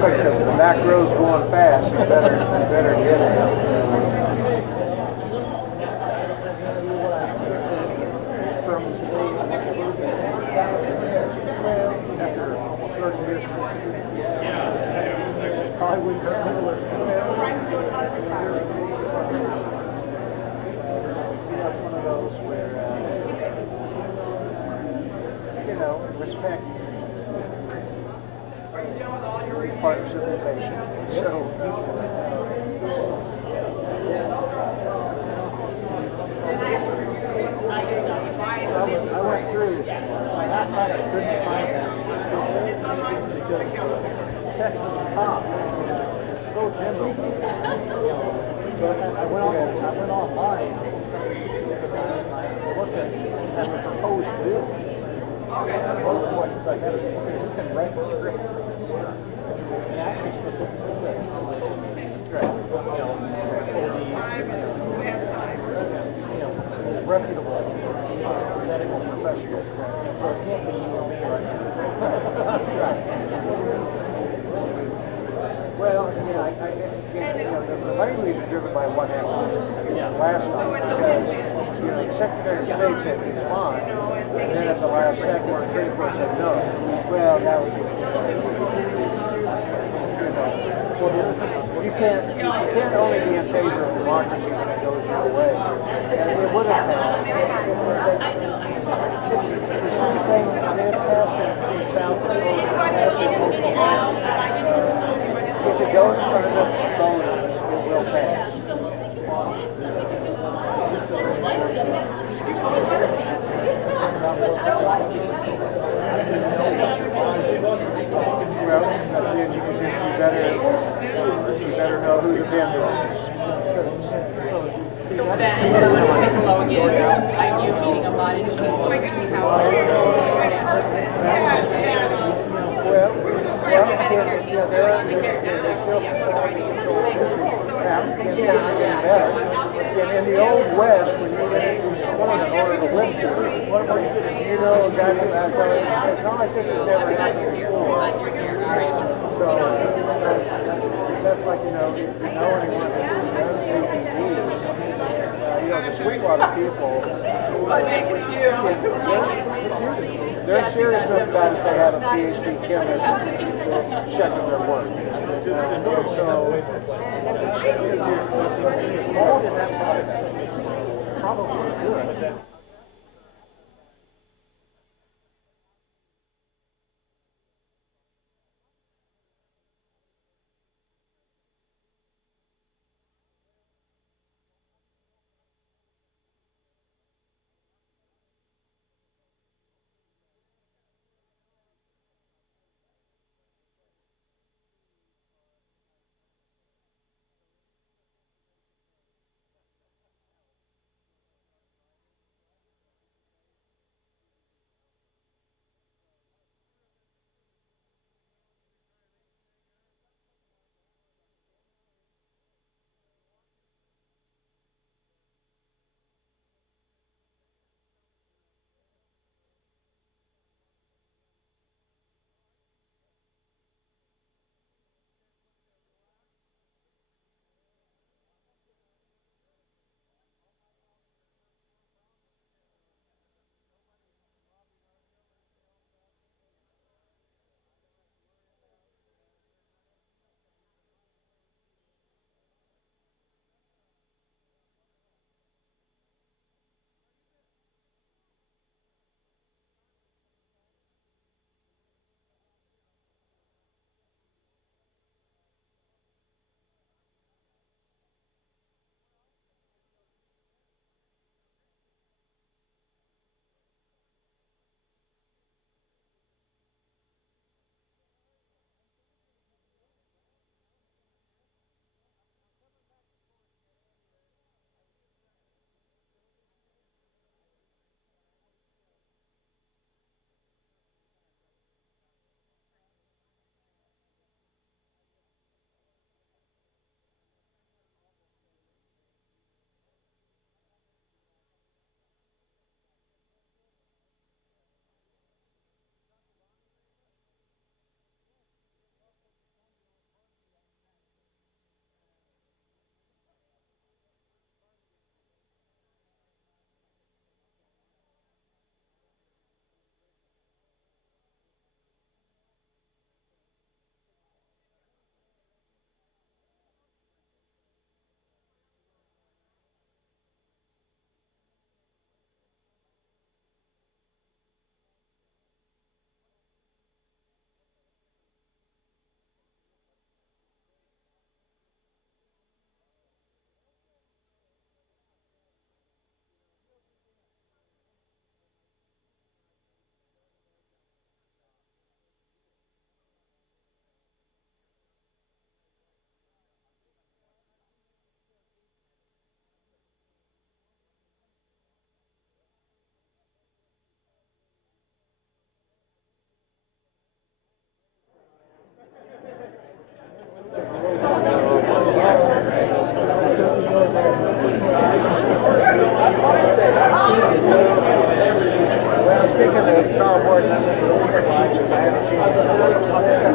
think the back row's going fast. You better get it. Respect part of civilization. So I went through last night. I couldn't find that because the text at the top is so general. But I went online last night and looked at the proposed bill. One of the questions I had is, who can write the script? And actually specifically says, reputable medical professional. So it can't be you or me right now. Well, the language is driven by what happened last time. Because, the Secretary of State said it's fine. And then at the last second, the Supreme Court said no. Well, that was, you can't only be in favor of democracy when it goes your way. And it would have passed. The same thing they have passed in South Dakota, passed in Oklahoma. So if it goes in front of the voters, it will pass. Well, then you better know who the vendor is. So Ben, say hello again. I'm you meeting a lot in school. In the Old West, when you went into school in order to list it, what were you doing? You know exactly what I'm telling you. It's not like this has never happened before. So that's like, if you know anyone that does CPDs, the Sweetwater people, they're serious enough about it if they have a PhD chemist checking their work. Involved in that process probably good.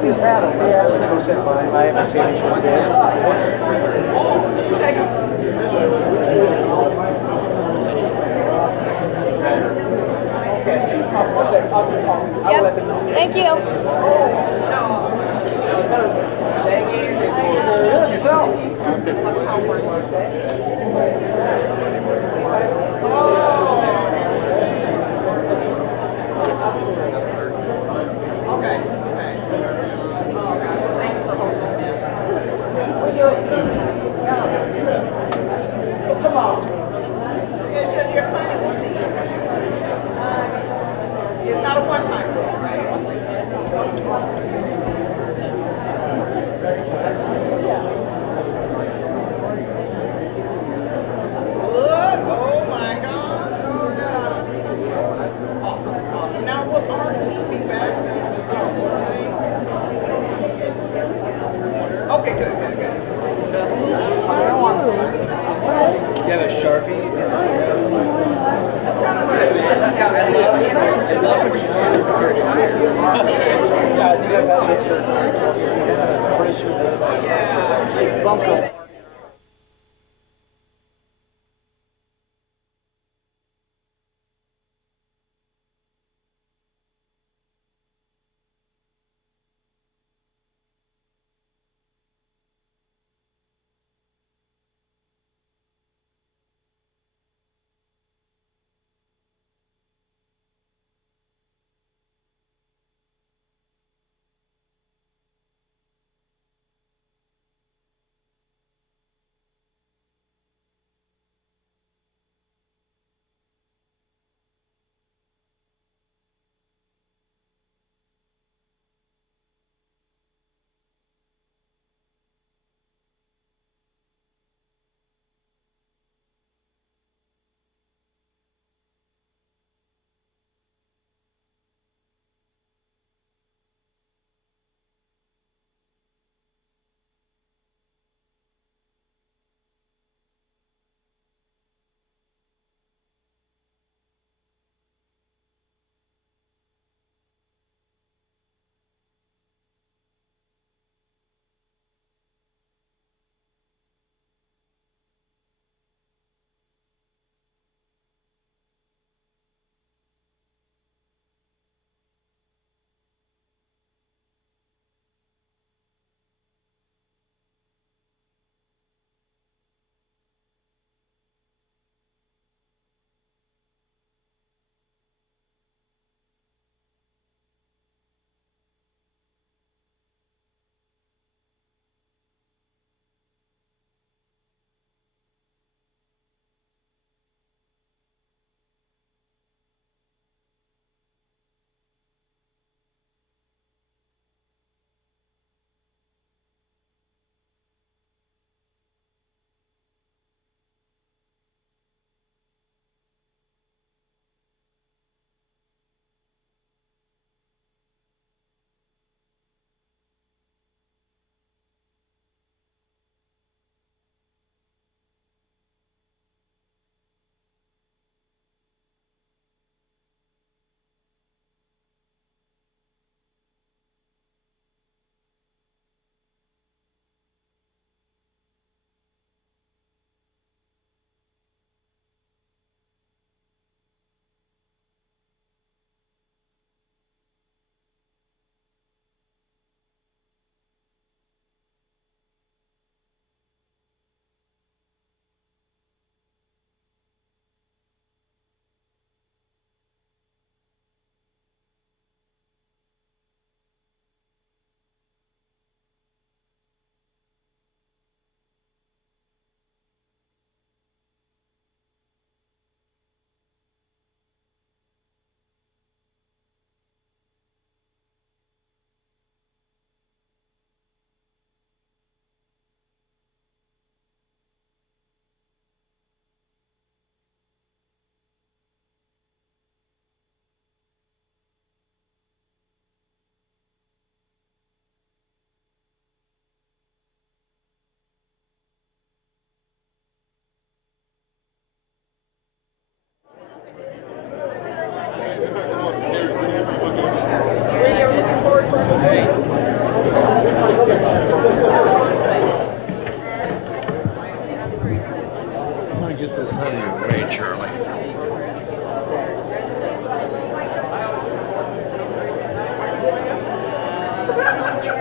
see his hat over there. I'm gonna go sit by him. I haven't seen him for a bit. Yep. Thank you. It's not a one-time thing, right? Look, oh my God, oh God. Awesome. Now will our team be back to start this thing? Okay, good. You have a Sharpie? Yeah, you guys have this shirt. I'm pretty sure this is Bunko.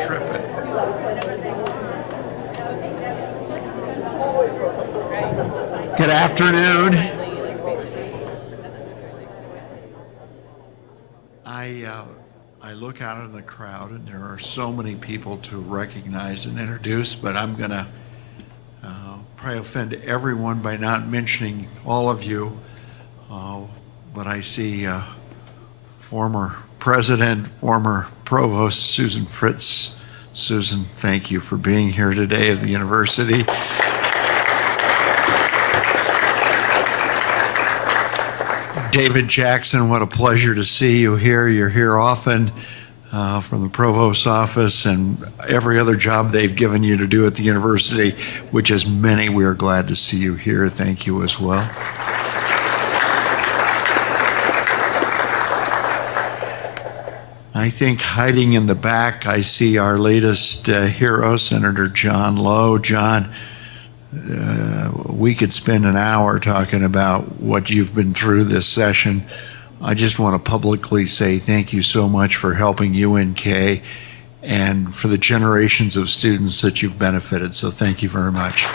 tripping. Good afternoon. I look out in the crowd and there are so many people to recognize and introduce, but I'm going to probably offend everyone by not mentioning all of you. But I see former president, former provost Susan Fritz. Susan, thank you for being here today at the university. David Jackson, what a pleasure to see you here. You're here often from the provost's office and every other job they've given you to do at the university, which is many. We are glad to see you here. Thank you as well. I think hiding in the back, I see our latest hero, Senator John Lowe. John, we could spend an hour talking about what you've been through this session. I just want to publicly say thank you so much for helping UNK and for the generations of students that you've benefited. So thank you very much.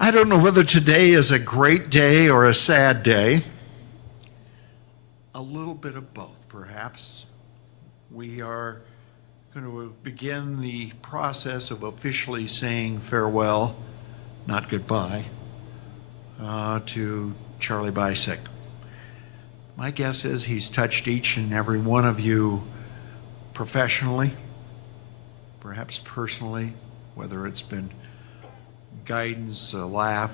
I don't know whether today is a great day or a sad day. A little bit of both, perhaps. We are going to begin the process of officially saying farewell, not goodbye, to Charlie Bicek. My guess is he's touched each and every one of you professionally, perhaps personally, whether it's been guidance, a laugh,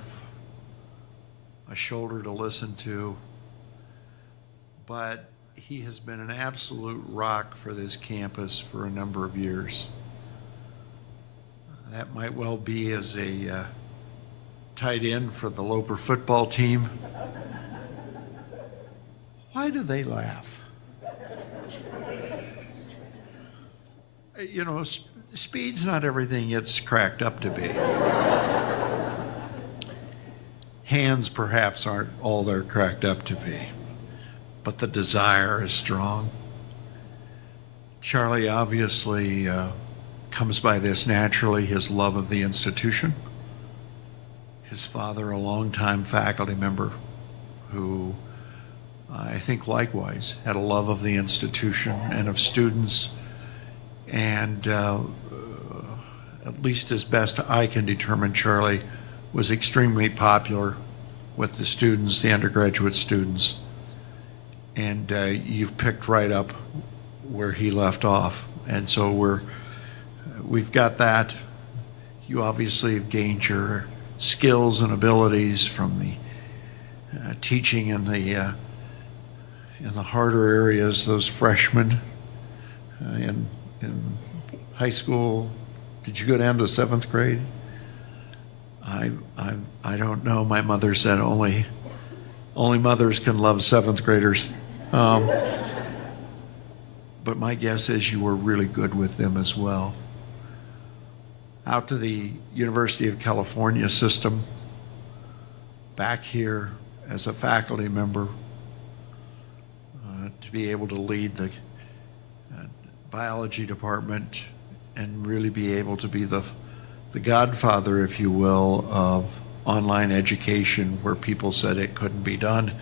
a shoulder to listen to, but he has been an absolute rock for this campus for a number of years. That might well be as a tight end for the Loper football team. Why do they laugh? You know, speed's not everything it's cracked up to be. Hands perhaps aren't all they're cracked up to be, but the desire is strong. Charlie obviously comes by this naturally, his love of the institution. His father, a longtime faculty member who I think likewise had a love of the institution and of students, and at least as best I can determine, Charlie was extremely popular with the students, the undergraduate students. And you've picked right up where he left off. And so we've got that. You obviously have gained your skills and abilities from the teaching in the harder areas, those freshmen in high school. Did you go down to 7th grade? I don't know. My mother said only mothers can love 7th graders. But my guess is you were really good with them as well. Out to the University of California system, back here as a faculty member, to be able to lead the biology department and really be able to be the godfather, if you will, of online education, where people said it couldn't be done,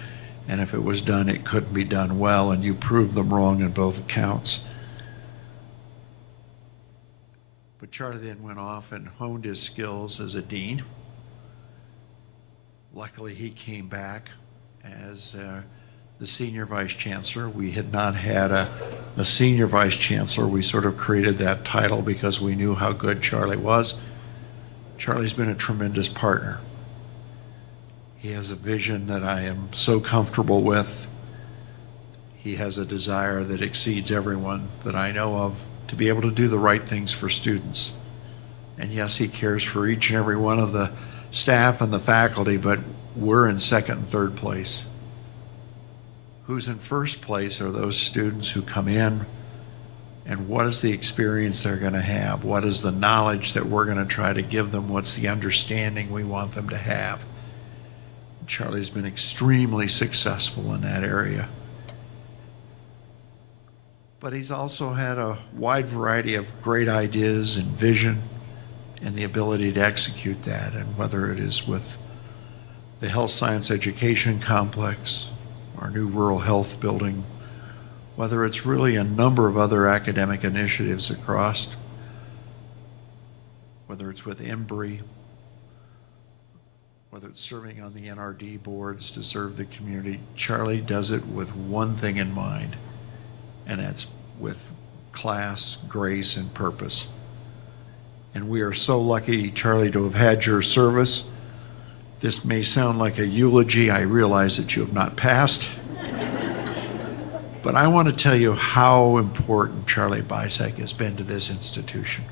and if it was done, it couldn't be done well, and you proved them wrong in both accounts. But Charlie then went off and honed his skills as a dean. Luckily, he came back as the senior vice chancellor. We had not had a senior vice chancellor. We sort of created that title because we knew how good Charlie was. Charlie's been a tremendous partner. He has a vision that I am so comfortable with. He has a desire that exceeds everyone that I know of to be able to do the right things for students. And yes, he cares for each and every one of the staff and the faculty, but we're in 2nd and 3rd place. Who's in 1st place are those students who come in, and what is the experience they're going to have? What is the knowledge that we're going to try to give them? What's the understanding we want them to have? Charlie's been extremely successful in that area. But he's also had a wide variety of great ideas and vision and the ability to execute that. And whether it is with the Health Science Education Complex, our new rural health building, whether it's really a number of other academic initiatives across, whether it's with Embry, whether it's serving on the NRD boards to serve the community, Charlie does it with one thing in mind, and that's with class, grace, and purpose. And we are so lucky, Charlie, to have had your service. This may sound like a eulogy. I realize that you have not passed. But I want to tell you how important Charlie Bicek has been to this institution.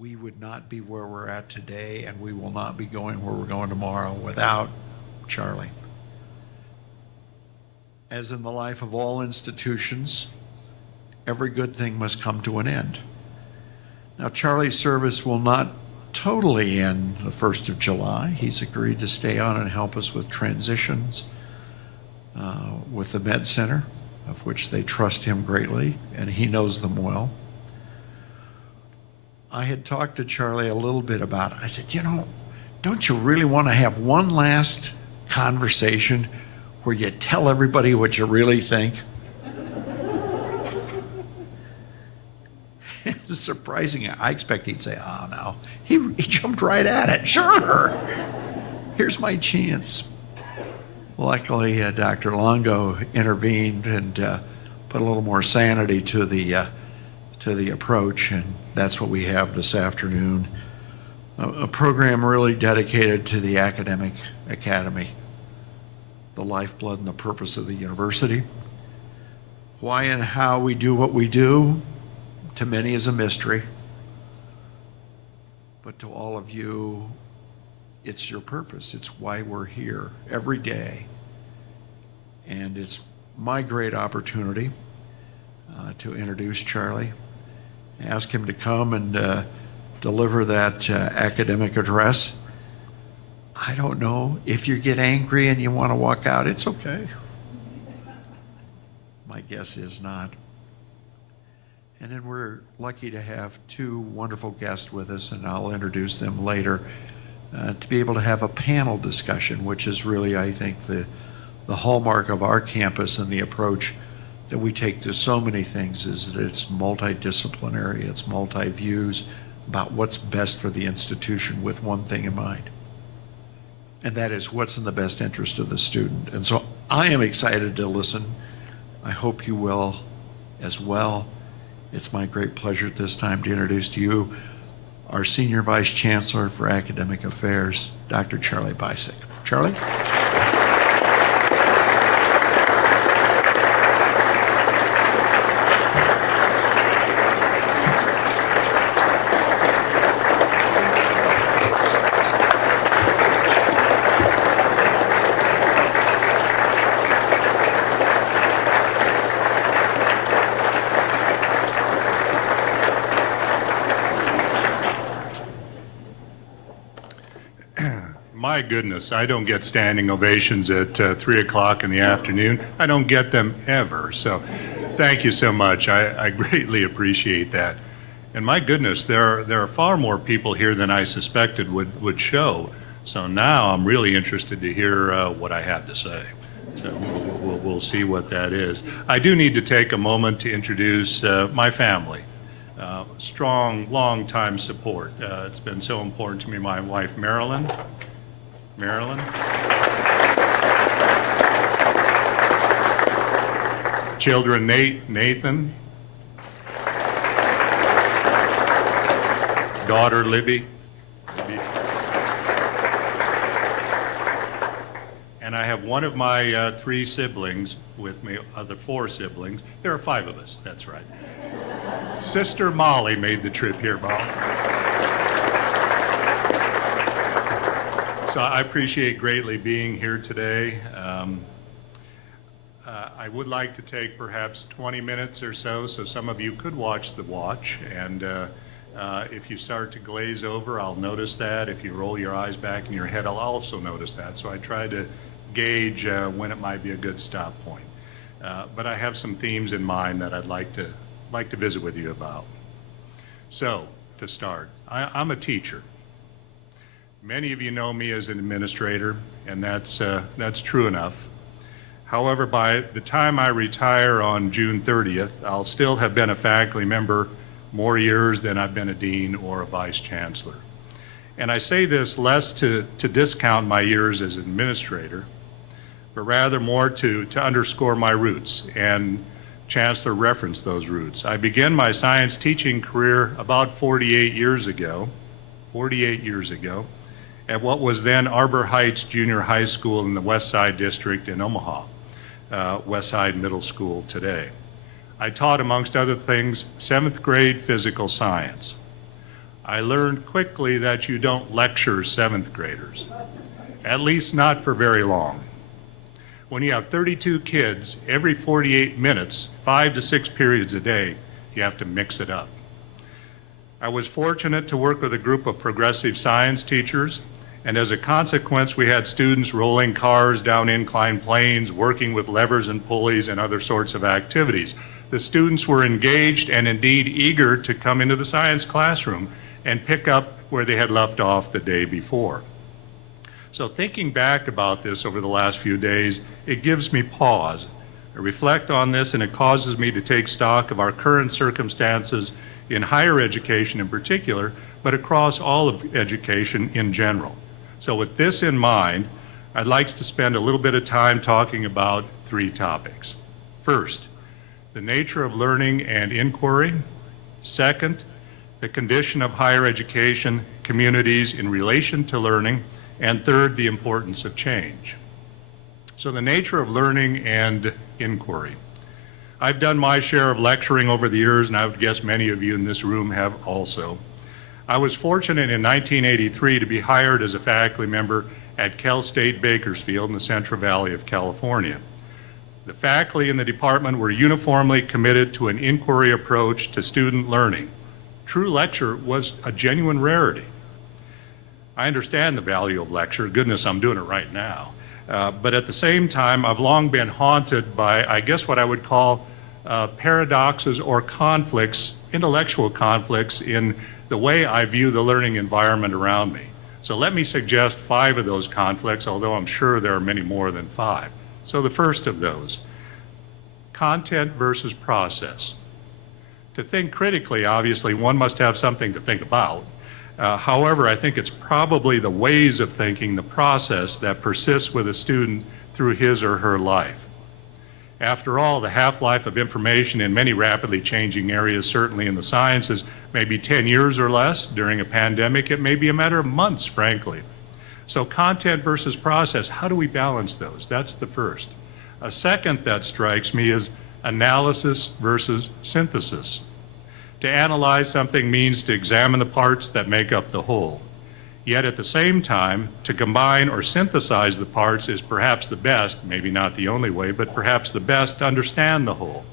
We would not be where we're at today, and we will not be going where we're going tomorrow without Charlie. As in the life of all institutions, every good thing must come to an end. Now, Charlie's service will not totally end the 1st of July. He's agreed to stay on and help us with transitions with the Med Center, of which they trust him greatly, and he knows them well. I had talked to Charlie a little bit about it. I said, you know, don't you really want to have one last conversation where you tell everybody what you really think? It's surprising. I expect he'd say, oh, no. He jumped right at it. Sure. Here's my chance. Luckily, Dr. Longo intervened and put a little more sanity to the approach, and that's what we have this afternoon. A program really dedicated to the academic academy, the lifeblood and the purpose of the university. Why and how we do what we do, to many is a mystery, but to all of you, it's your purpose. It's why we're here every day. And it's my great opportunity to introduce Charlie, ask him to come and deliver that academic address. I don't know, if you get angry and you want to walk out, it's okay. My guess is not. And then we're lucky to have two wonderful guests with us, and I'll introduce them later, to be able to have a panel discussion, which is really, I think, the hallmark of our campus and the approach that we take to so many things is that it's multidisciplinary, it's multi-views about what's best for the institution with one thing in mind. And that is what's in the best interest of the student. And so I am excited to listen. I hope you will as well. It's my great pleasure at this time to introduce to you our Senior Vice Chancellor for Academic Affairs, Dr. Charlie Bicek. Charlie? My goodness, I don't get standing ovations at 3 o'clock in the afternoon. I don't get them ever. So thank you so much. I greatly appreciate that. And my goodness, there are far more people here than I suspected would show. So now I'm really interested to hear what I have to say. So we'll see what that is. I do need to take a moment to introduce my family. Strong, long-time support. It's been so important to me. My wife, Marilyn. Children, Nathan. Daughter, Libby. And I have one of my 3 siblings with me, other 4 siblings. There are 5 of us, that's right. Sister Molly made the trip here, Bob. So I appreciate greatly being here today. I would like to take perhaps 20 minutes or so some of you could watch the watch and If you start to glaze over, I'll notice that. If you roll your eyes back in your head, I'll also notice that. So I try to gauge when it might be a good stop point. But I have some themes in mind that I'd like to visit with you about. So, to start, I'm a teacher. Many of you know me as an administrator, and that's true enough. However, by the time I retire on June 30th, I'll still have been a faculty member more years than I've been a dean or a vice chancellor. And I say this less to discount my years as an administrator, but rather more to underscore my roots, and Chancellor referenced those roots. I began my science teaching career about 48 years ago, at what was then Arbor Heights Junior High School in the West Side District in Omaha, West Side Middle School today. I taught, amongst other things, 7th grade physical science. I learned quickly that you don't lecture 7th graders, at least not for very long. When you have 32 kids, every 48 minutes, 5 to 6 periods a day, you have to mix it up. I was fortunate to work with a group of progressive science teachers, and as a consequence, we had students rolling cars down inclined planes, working with levers and pulleys and other sorts of activities. The students were engaged and indeed eager to come into the science classroom and pick up where they had left off the day before. So thinking back about this over the last few days, it gives me pause. I reflect on this, and it causes me to take stock of our current circumstances in higher education in particular, but across all of education in general. So with this in mind, I'd like to spend a little bit of time talking about 3 topics. First, the nature of learning and inquiry. Second, the condition of higher education communities in relation to learning. And third, the importance of change. So the nature of learning and inquiry. I've done my share of lecturing over the years, and I would guess many of you in this room have also. I was fortunate in 1983 to be hired as a faculty member at Cal State Bakersfield in the Central Valley of California. The faculty in the department were uniformly committed to an inquiry approach to student learning. True lecture was a genuine rarity. I understand the value of lecture. Goodness, I'm doing it right now. But at the same time, I've long been haunted by, I guess, what I would call paradoxes or conflicts, intellectual conflicts in the way I view the learning environment around me. So let me suggest 5 of those conflicts, although I'm sure there are many more than 5. So the first of those, content versus process. To think critically, obviously, one must have something to think about. However, I think it's probably the ways of thinking, the process that persists with a student through his or her life. After all, the half-life of information in many rapidly changing areas, certainly in the sciences, may be 10 years or less. During a pandemic, it may be a matter of months, frankly. So content versus process, how do we balance those? That's the first. A second that strikes me is analysis versus synthesis. To analyze something means to examine the parts that make up the whole. Yet at the same time, to combine or synthesize the parts is perhaps the best, maybe not the only way, but perhaps the best to understand the whole.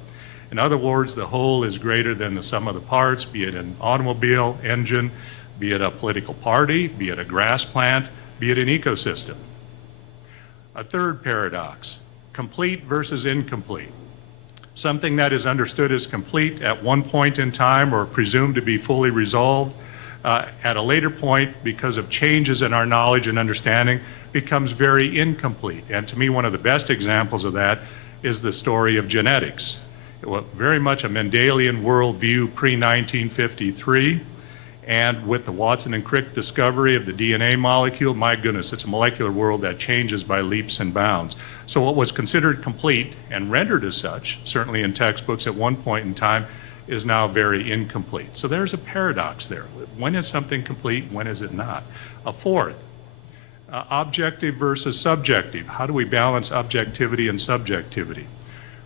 In other words, the whole is greater than the sum of the parts, be it an automobile engine, be it a political party, be it a grass plant, be it an ecosystem. A third paradox, complete versus incomplete. Something that is understood as complete at one point in time or presumed to be fully resolved, at a later point, because of changes in our knowledge and understanding, becomes very incomplete. And to me, one of the best examples of that is the story of genetics. It was very much a Mendelian worldview pre-1953, and with the Watson and Crick discovery of the DNA molecule, my goodness, it's a molecular world that changes by leaps and bounds. So what was considered complete and rendered as such, certainly in textbooks at one point in time, is now very incomplete. So there's a paradox there. When is something complete? When is it not? A fourth, objective versus subjective. How do we balance objectivity and subjectivity?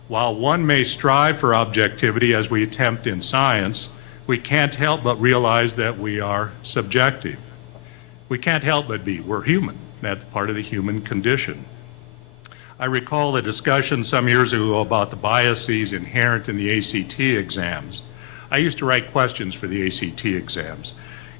While one may strive for objectivity as we attempt in science, we can't help but realize that we are subjective. We can't help but be. We're human. That's part of the human condition. I recall a discussion some years ago about the biases inherent in the ACT exams. I used to write questions for the ACT exams.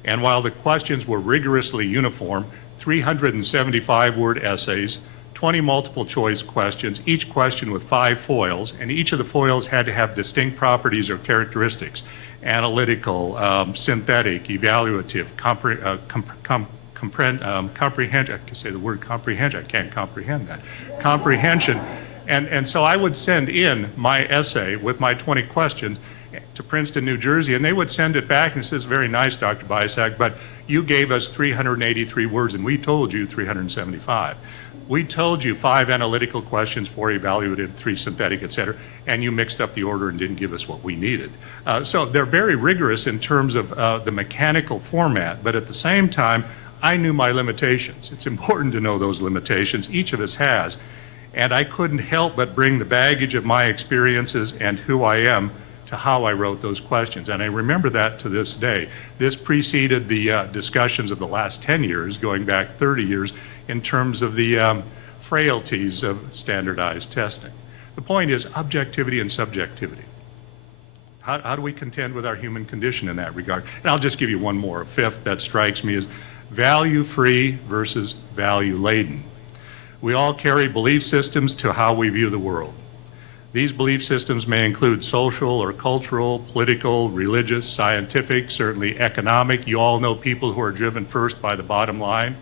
And while the questions were rigorously uniform, 375-word essays, 20 multiple choice questions, each question with 5 foils, and each of the foils had to have distinct properties or characteristics: analytical, synthetic, evaluative, comprehension. I can say the word comprehension. I can't comprehend that. Comprehension. And so I would send in my essay with my 20 questions to Princeton, New Jersey, and they would send it back and says, "Very nice, Dr. Bicek, but you gave us 383 words and we told you 375. We told you 5 analytical questions, 4 evaluative, 3 synthetic, et cetera, and you mixed up the order and didn't give us what we needed." So they're very rigorous in terms of the mechanical format, but at the same time, I knew my limitations. It's important to know those limitations. Each of us has. And I couldn't help but bring the baggage of my experiences and who I am to how I wrote those questions. And I remember that to this day. This preceded the discussions of the last 10 years, going back 30 years, in terms of the frailties of standardized testing. The point is objectivity and subjectivity. How do we contend with our human condition in that regard? And I'll just give you one more. A fifth that strikes me is value-free versus value-laden. We all carry belief systems to how we view the world. These belief systems may include social or cultural, political, religious, scientific, certainly economic. You all know people who are driven first by the bottom line.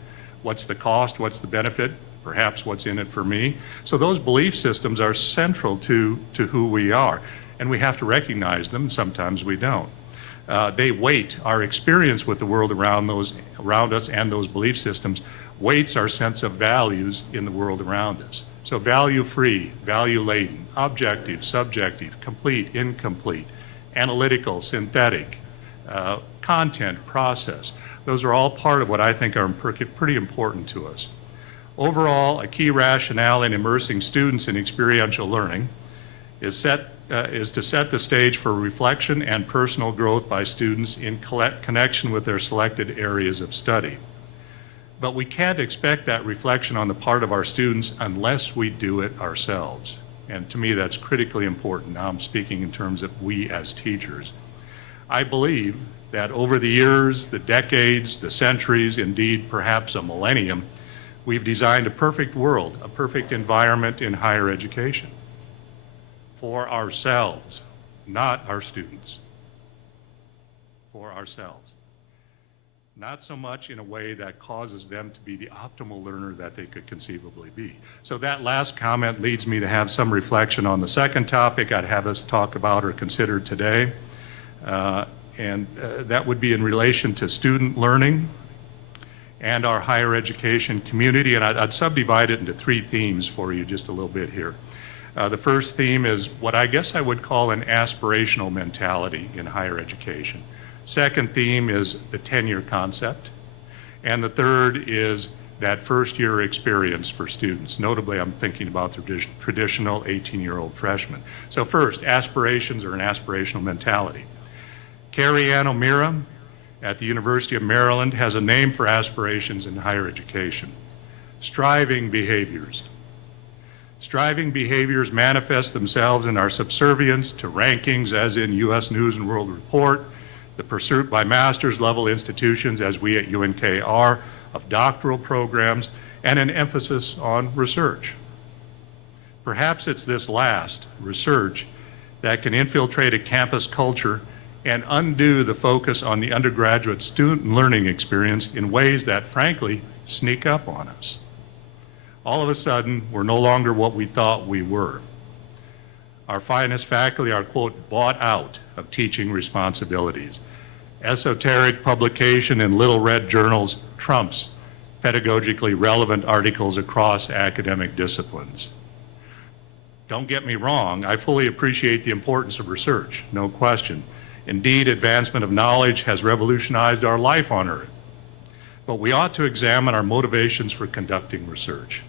What's the cost? What's the benefit? Perhaps what's in it for me? So those belief systems are central to who we are, and we have to recognize them. Sometimes we don't. They weight our experience with the world around us and those belief systems weights our sense of values in the world around us. So value-free, value-laden, objective, subjective, complete, incomplete, analytical, synthetic, content, process. Those are all part of what I think are pretty important to us. Overall, a key rationale in immersing students in experiential learning is to set the stage for reflection and personal growth by students in connection with their selected areas of study. But we can't expect that reflection on the part of our students unless we do it ourselves. And to me, that's critically important. Now I'm speaking in terms of we as teachers. I believe that over the years, the decades, the centuries, indeed perhaps a millennium, we've designed a perfect world, a perfect environment in higher education for ourselves, not our students, for ourselves. Not so much in a way that causes them to be the optimal learner that they could conceivably be. So that last comment leads me to have some reflection on the second topic I'd have us talk about or consider today. That would be in relation to student learning and our higher education community. And I'd subdivide it into 3 themes for you just a little bit here. The first theme is what I guess I would call an aspirational mentality in higher education. Second theme is the tenure concept. And the third is that first year experience for students. Notably, I'm thinking about the traditional 18-year-old freshman. So first, aspirations or an aspirational mentality. Carrie Ann O'Meara at the University of Maryland has a name for aspirations in higher education: striving behaviors. Striving behaviors manifest themselves in our subservience to rankings, as in U.S. News and World Report, the pursuit by master's level institutions, as we at UNK are, of doctoral programs, and an emphasis on research. Perhaps it's this last, research, that can infiltrate a campus culture and undo the focus on the undergraduate student learning experience in ways that, frankly, sneak up on us. All of a sudden, we're no longer what we thought we were. Our finest faculty are, quote, bought out of teaching responsibilities. Esoteric publication in little red journals trumps pedagogically relevant articles across academic disciplines. Don't get me wrong, I fully appreciate the importance of research, no question. Indeed, advancement of knowledge has revolutionized our life on Earth. But we ought to examine our motivations for conducting research.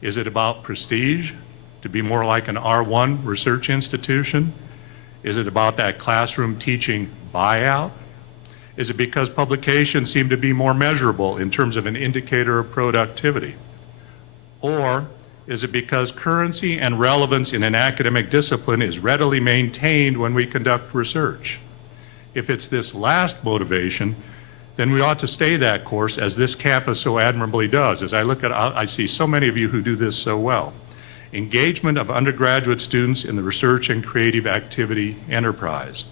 Is it about prestige, to be more like an R1 research institution? Is it about that classroom teaching buyout? Is it because publications seem to be more measurable in terms of an indicator of productivity? Or is it because currency and relevance in an academic discipline is readily maintained when we conduct research? If it's this last motivation, then we ought to stay that course, as this campus so admirably does. As I look at, I see so many of you who do this so well. Engagement of undergraduate students in the research and creative activity enterprise.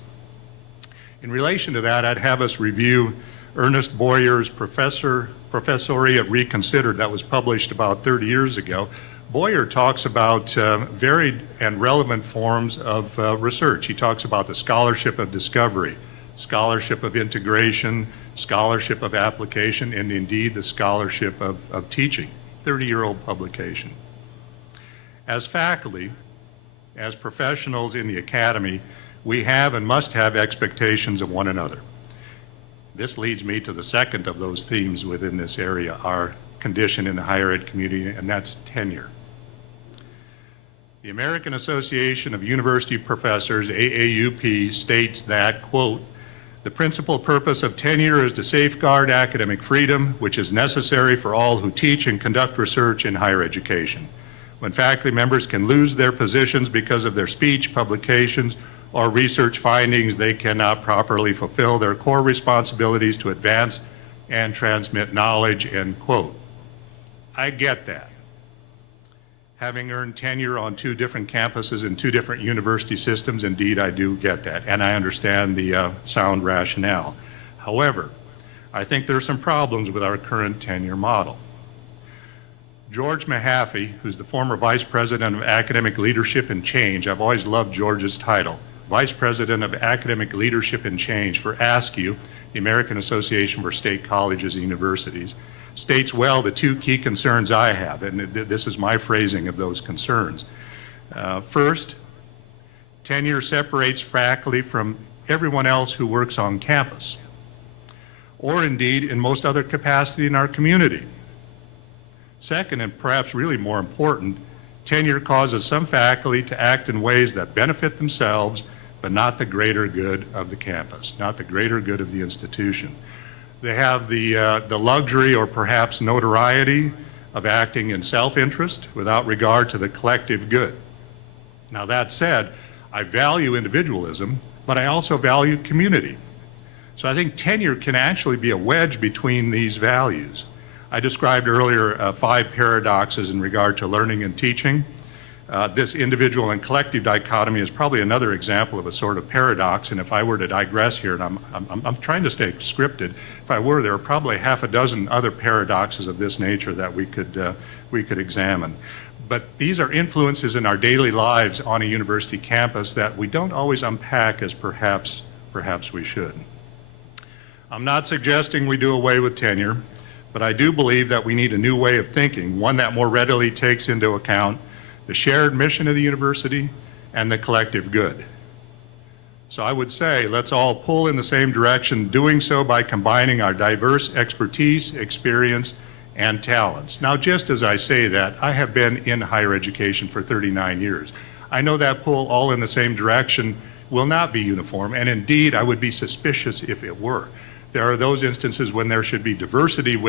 In relation to that, I'd have us review Ernest Boyer's Professoriate Reconsidered that was published about 30 years ago. Bohrer talks about varied and relevant forms of research. He talks about the scholarship of discovery, scholarship of integration, scholarship of application, and indeed the scholarship of teaching, 30-year-old publication. As faculty, as professionals in the academy, we have and must have expectations of one another. This leads me to the second of those themes within this area, our condition in the higher ed community, and that's tenure. The American Association of University Professors, AAUP, states that, quote, "The principal purpose of tenure is to safeguard academic freedom, which is necessary for all who teach and conduct research in higher education. When faculty members can lose their positions because of their speech, publications, or research findings, they cannot properly fulfill their core responsibilities to advance and transmit knowledge," end quote. I get that. Having earned tenure on 2 different campuses in 2 different university systems, indeed I do get that, and I understand the sound rationale. However, I think there are some problems with our current tenure model. George Mahaffey, who's the former Vice President of Academic Leadership and Change, I've always loved George's title, Vice President of Academic Leadership and Change for ASCU, the American Association for State Colleges and Universities, states well the 2 key concerns I have, and this is my phrasing of those concerns. First, tenure separates faculty from everyone else who works on campus, or indeed in most other capacity in our community. Second, and perhaps really more important, tenure causes some faculty to act in ways that benefit themselves, but not the greater good of the campus, not the greater good of the institution. They have the luxury or perhaps notoriety of acting in self-interest without regard to the collective good. Now that said, I value individualism, but I also value community. So I think tenure can actually be a wedge between these values. I described earlier 5 paradoxes in regard to learning and teaching. This individual and collective dichotomy is probably another example of a sort of paradox, and if I were to digress here, and I'm trying to stay scripted, if I were, there are probably half a dozen other paradoxes of this nature that we could examine. But these are influences in our daily lives on a university campus that we don't always unpack as perhaps we should. I'm not suggesting we do away with tenure, but I do believe that we need a new way of thinking, one that more readily takes into account the shared mission of the university and the collective good. So I would say let's all pull in the same direction, doing so by combining our diverse expertise, experience, and talents. Now, just as I say that, I have been in higher education for 39 years. I know that pull all in the same direction will not be uniform, and indeed I would be suspicious if it were. There are those instances when there should be diversity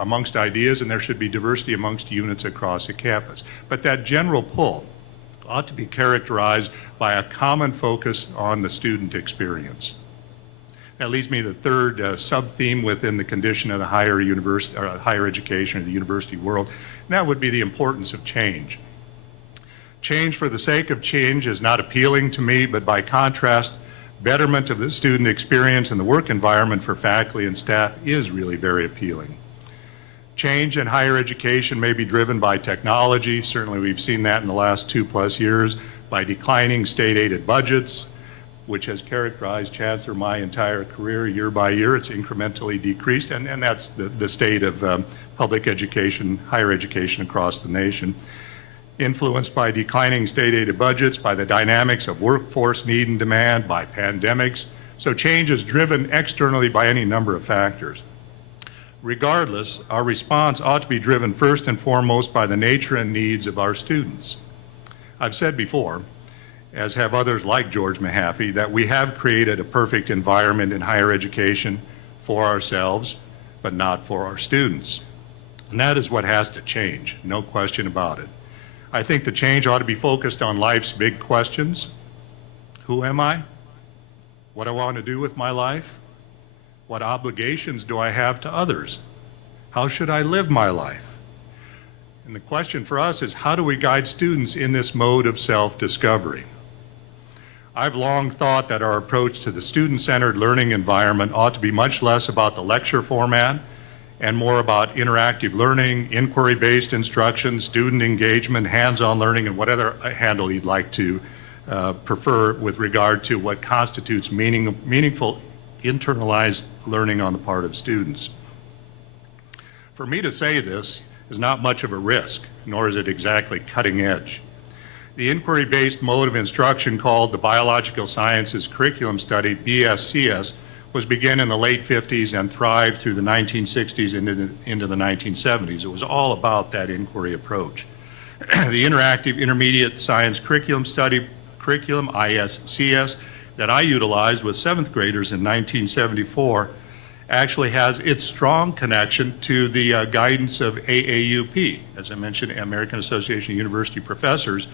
amongst ideas, and there should be diversity amongst units across a campus. But that general pull ought to be characterized by a common focus on the student experience. That leads me to the third sub-theme within the condition of the higher education or the university world, and that would be the importance of change. Change for the sake of change is not appealing to me, but by contrast, betterment of the student experience and the work environment for faculty and staff is really very appealing. Change in higher education may be driven by technology. Certainly we've seen that in the last 2+ years, by declining state-aided budgets, which has characterized, Chancellor, my entire career. Year by year, it's incrementally decreased, and that's the state of public education, higher education across the nation. Influenced by declining state-aided budgets, by the dynamics of workforce need and demand, by pandemics. So change is driven externally by any number of factors. Regardless, our response ought to be driven first and foremost by the nature and needs of our students. I've said before, as have others like George Mahaffey, that we have created a perfect environment in higher education for ourselves, but not for our students. And that is what has to change, no question about it. I think the change ought to be focused on life's big questions. Who am I? What I want to do with my life? What obligations do I have to others? How should I live my life? And the question for us is, how do we guide students in this mode of self-discovery? I've long thought that our approach to the student-centered learning environment ought to be much less about the lecture format and more about interactive learning, inquiry-based instruction, student engagement, hands-on learning, and whatever handle you'd like to prefer with regard to what constitutes meaningful internalized learning on the part of students. For me to say this is not much of a risk, nor is it exactly cutting edge. The inquiry-based mode of instruction called the Biological Sciences Curriculum Study, BSCS, was begun in the late 50s and thrived through the 1960s into the 1970s. It was all about that inquiry approach. The Interactive Intermediate Science Curriculum Study curriculum, ISCS, that I utilized with 7th graders in 1974 actually has its strong connection to the guidance of AAUP, as I mentioned, American Association of University Professors,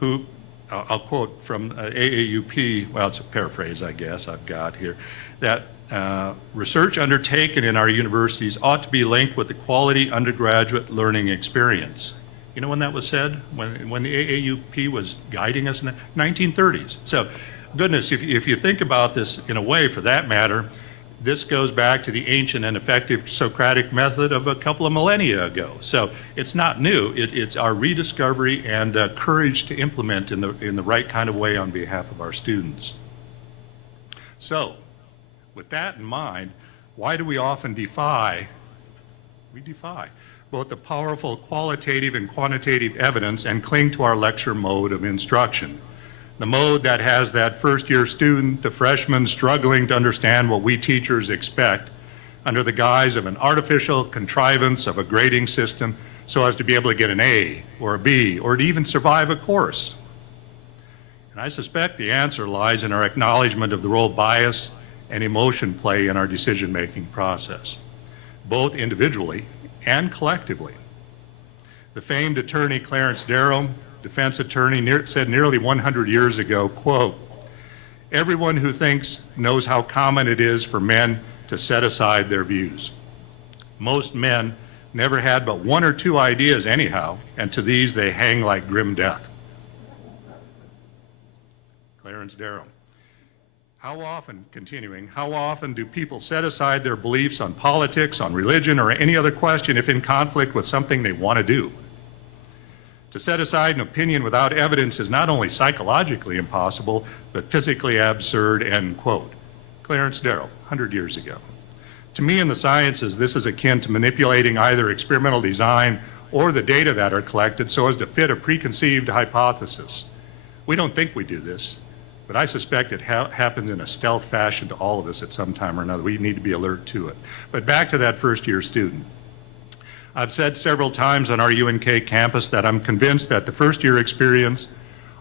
who, I'll quote from AAUP, well, it's a paraphrase, I guess, I've got here, that research undertaken in our universities ought to be linked with the quality undergraduate learning experience. You know when that was said? When the AAUP was guiding us in the 1930s. So, goodness, if you think about this in a way, for that matter, this goes back to the ancient and effective Socratic method of a couple of millennia ago. So it's not new. It's our rediscovery and courage to implement in the right kind of way on behalf of our students. So, with that in mind, why do we often defy? We defy both the powerful qualitative and quantitative evidence and cling to our lecture mode of instruction. The mode that has that first-year student, the freshman, struggling to understand what we teachers expect under the guise of an artificial contrivance of a grading system so as to be able to get an A or a B or to even survive a course. And I suspect the answer lies in our acknowledgement of the role bias and emotion play in our decision-making process, both individually and collectively. The famed attorney Clarence Darrow, defense attorney, said nearly 100 years ago, quote, "Everyone who thinks knows how common it is for men to set aside their views. Most men never had but one or two ideas anyhow, and to these they hang like grim death." Clarence Darrow. How often, continuing, how often do people set aside their beliefs on politics, on religion, or any other question if in conflict with something they want to do? To set aside an opinion without evidence is not only psychologically impossible, but physically absurd, end quote. Clarence Darrow, 100 years ago. To me, in the sciences, this is akin to manipulating either experimental design or the data that are collected so as to fit a preconceived hypothesis. We don't think we do this, but I suspect it happens in a stealth fashion to all of us at some time or another. We need to be alert to it. But back to that first-year student. I've said several times on our UNK campus that I'm convinced that the first-year experience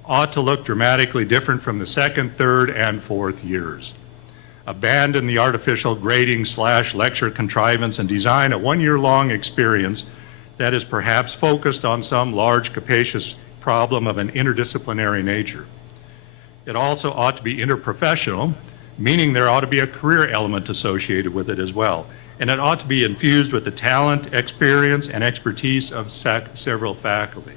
ought to look dramatically different from the second, third, and fourth years. Abandon the artificial grading / lecture contrivance and design a one-year-long experience that is perhaps focused on some large, capacious problem of an interdisciplinary nature. It also ought to be interprofessional, meaning there ought to be a career element associated with it as well. And it ought to be infused with the talent, experience, and expertise of several faculty.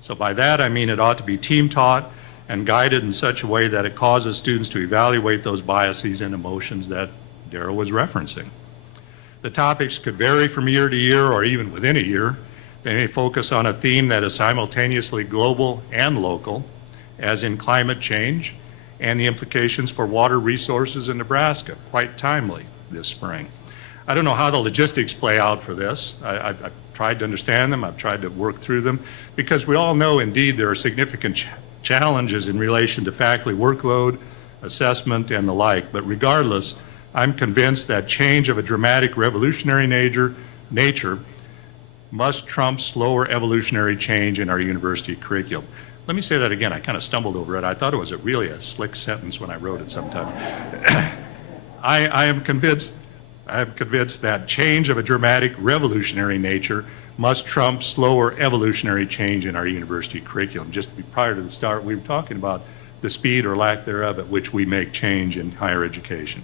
So by that I mean it ought to be team-taught and guided in such a way that it causes students to evaluate those biases and emotions that Darrow was referencing. The topics could vary from year to year or even within a year. They may focus on a theme that is simultaneously global and local, as in climate change and the implications for water resources in Nebraska, quite timely this spring. I don't know how the logistics play out for this. I've tried to understand them, I've tried to work through them, because we all know indeed there are significant challenges in relation to faculty workload, assessment, and the like. But regardless, I'm convinced that change of a dramatic revolutionary nature must trump slower evolutionary change in our university curriculum. Let me say that again. I kind of stumbled over it. I thought it was really a slick sentence when I wrote it sometime. I am convinced that change of a dramatic revolutionary nature must trump slower evolutionary change in our university curriculum. Just prior to the start, we were talking about the speed or lack thereof at which we make change in higher education.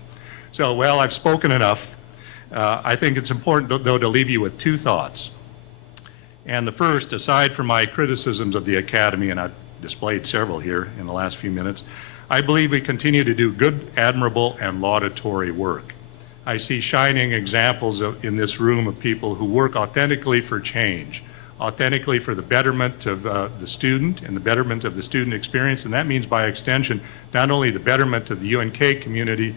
So, well, I've spoken enough. I think it's important, though, to leave you with two thoughts. And the first, aside from my criticisms of the Academy, and I've displayed several here in the last few minutes, I believe we continue to do good, admirable, and laudatory work. I see shining examples in this room of people who work authentically for change, authentically for the betterment of the student and the betterment of the student experience, and that means by extension not only the betterment of the UNK community,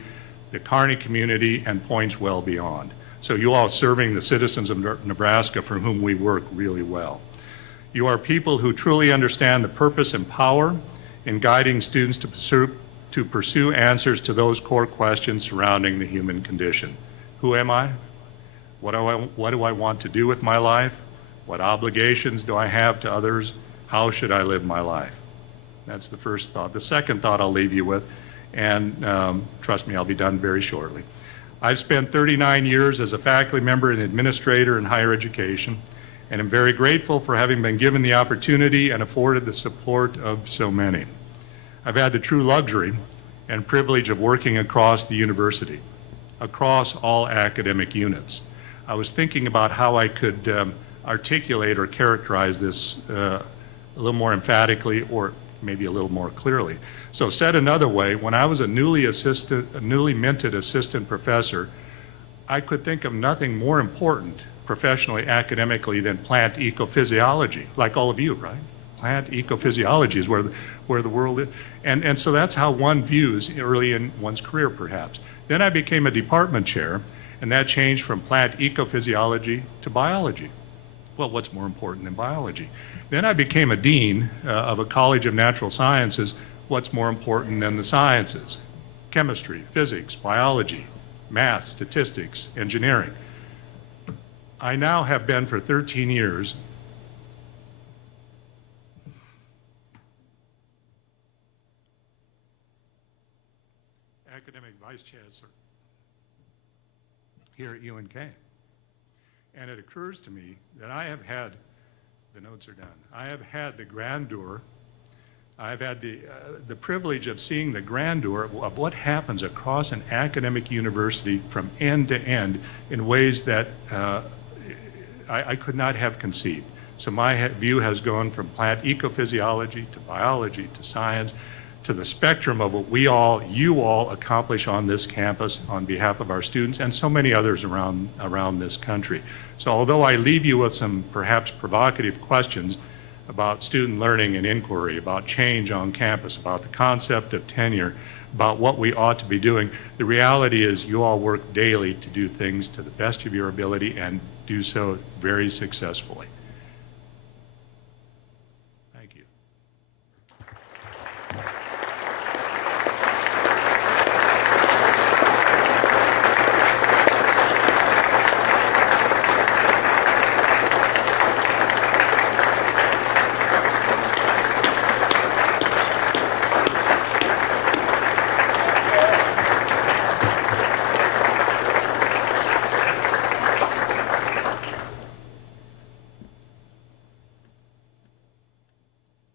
the Kearney community, and points well beyond. So you all serving the citizens of Nebraska for whom we work really well. You are people who truly understand the purpose and power in guiding students to pursue answers to those core questions surrounding the human condition. Who am I? What do I want to do with my life? What obligations do I have to others? How should I live my life? That's the first thought. The second thought I'll leave you with, and trust me, I'll be done very shortly. I've spent 39 years as a faculty member and administrator in higher education, and am very grateful for having been given the opportunity and afforded the support of so many. I've had the true luxury and privilege of working across the university, across all academic units. I was thinking about how I could articulate or characterize this a little more emphatically or maybe a little more clearly. So said another way, when I was a newly minted assistant professor, I could think of nothing more important professionally, academically, than plant ecophysiology, like all of you, right? Plant ecophysiology is where the world is. And so that's how one views early in one's career, perhaps. Then I became a department chair, and that changed from plant ecophysiology to biology. Well, what's more important than biology? Then I became a dean of a college of natural sciences. What's more important than the sciences? Chemistry, physics, biology, math, statistics, engineering. I now have been for 13 years academic vice chancellor here at UNK. And it occurs to me that I have had, the notes are done, I have had the grandeur, I've had the privilege of seeing the grandeur of what happens across an academic university from end to end in ways that I could not have conceived. So my view has gone from plant ecophysiology to biology to science to the spectrum of what you all accomplish on this campus on behalf of our students and so many others around this country. So although I leave you with some perhaps provocative questions about student learning and inquiry, about change on campus, about the concept of tenure, about what we ought to be doing, the reality is you all work daily to do things to the best of your ability and do so very successfully. Thank you.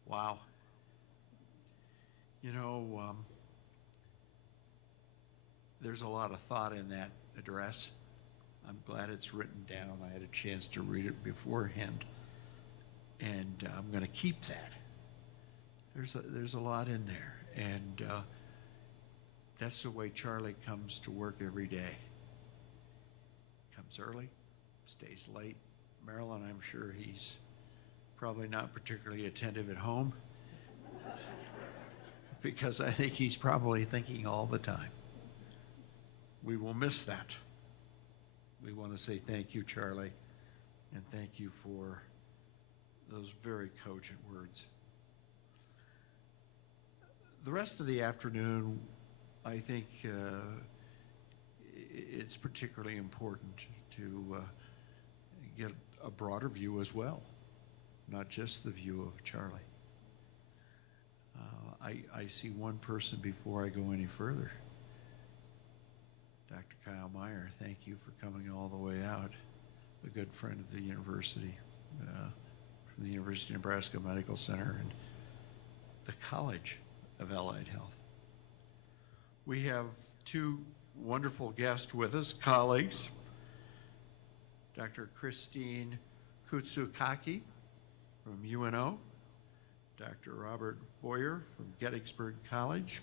Wow. You know, there's a lot of thought in that address. I'm glad it's written down. I had a chance to read it beforehand, and I'm going to keep that. There's a lot in there, and that's the way Charlie comes to work every day. Comes early, stays late. Marilyn, I'm sure he's probably not particularly attentive at home because I think he's probably thinking all the time. We will miss that. We want to say thank you, Charlie, and thank you for those very cogent words. The rest of the afternoon, I think it's particularly important to get a broader view as well, not just the view of Charlie. I see one person before I go any further. Dr. Kyle Meyer, thank you for coming all the way out. A good friend of the university, from the University of Nebraska Medical Center and the college. of Allied Health. We have two wonderful guests with us, colleagues. Dr. Christine Cutucache from UNO, Dr. Robert Bohrer from Gettysburg College.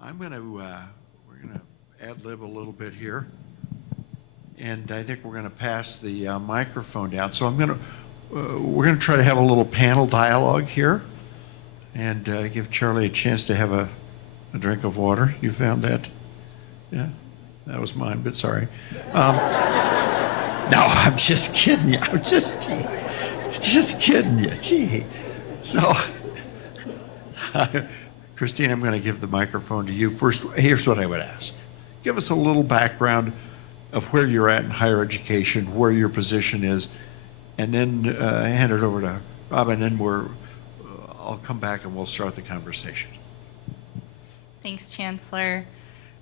We're going to ad-lib a little bit here, and I think we're going to pass the microphone down. So we're going to try to have a little panel dialogue here, and give Charlie a chance to have a drink of water. You found that? Yeah, that was mine, but sorry. No, I'm just kidding you. I'm just kidding you. Gee. So, Christine, I'm going to give the microphone to you. First, here's what I would ask. Give us a little background of where you're at in higher education, where your position is, and then hand it over to Rob, and then I'll come back and we'll start the conversation. Thanks, Chancellor.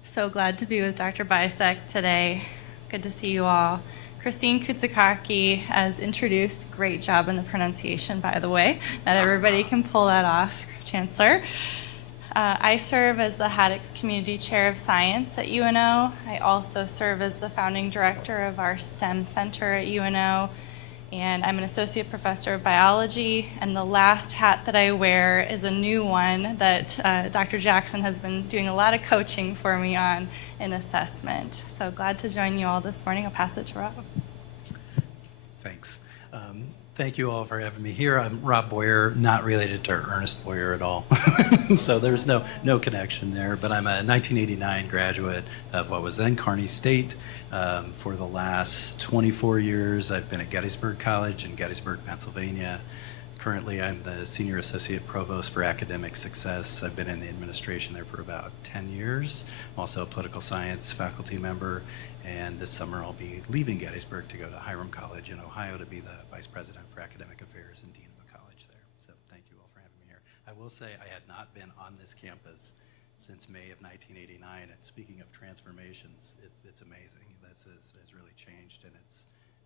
So glad to be with Dr. Bicek today. Good to see you all. Christine Cutucache, as introduced, great job in the pronunciation, by the way. Not everybody can pull that off, Chancellor. I serve as the Haddix Community Chair of Science at UNO. I also serve as the founding director of our STEM Center at UNO, and I'm an associate professor of biology, and the last hat that I wear is a new one that Dr. Jackson has been doing a lot of coaching for me on in assessment. So glad to join you all this morning. I'll pass it to Rob. Thanks. Thank you all for having me here. I'm Rob Bohrer, not related to Ernest Bohrer at all. So there's no connection there, but I'm a 1989 graduate of what was then Kearney State. For the last 24 years, I've been at Gettysburg College in Gettysburg, Pennsylvania. Currently, I'm the Senior Associate Provost for Academic Success. I've been in the administration there for about 10 years. I'm also a political science faculty member, and this summer I'll be leaving Gettysburg to go to Hiram College in Ohio to be the Vice President for Academic Affairs and Dean of the college there. So thank you all for having me here. I will say I had not been on this campus since May of 1989, and speaking of transformations, it's amazing. This has really changed, and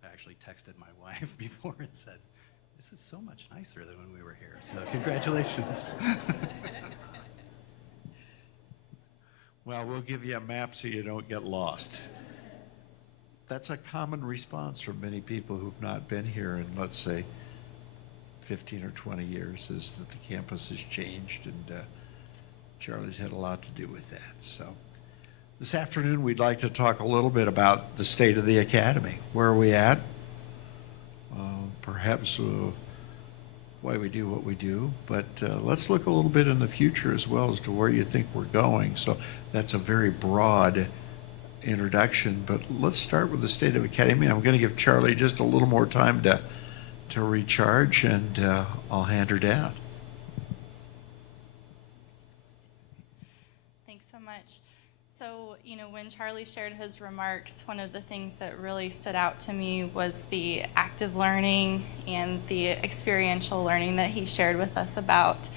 I actually texted my wife before and said, this is so much nicer than when we were here. So congratulations. Well, we'll give you a map so you don't get lost. That's a common response from many people who've not been here in, let's say, 15 or 20 years, is that the campus has changed, and Charlie's had a lot to do with that. So this afternoon, we'd like to talk a little bit about the state of the academy. Where are we at? Perhaps why we do what we do, but let's look a little bit in the future as well as to where you think we're going. So that's a very broad introduction, but let's start with the state of academy. I'm going to give Charlie just a little more time to recharge, and I'll hand her down. Thanks so much. So, when Charlie shared his remarks, one of the things that really stood out to me was the active learning and the experiential learning that he shared with us about.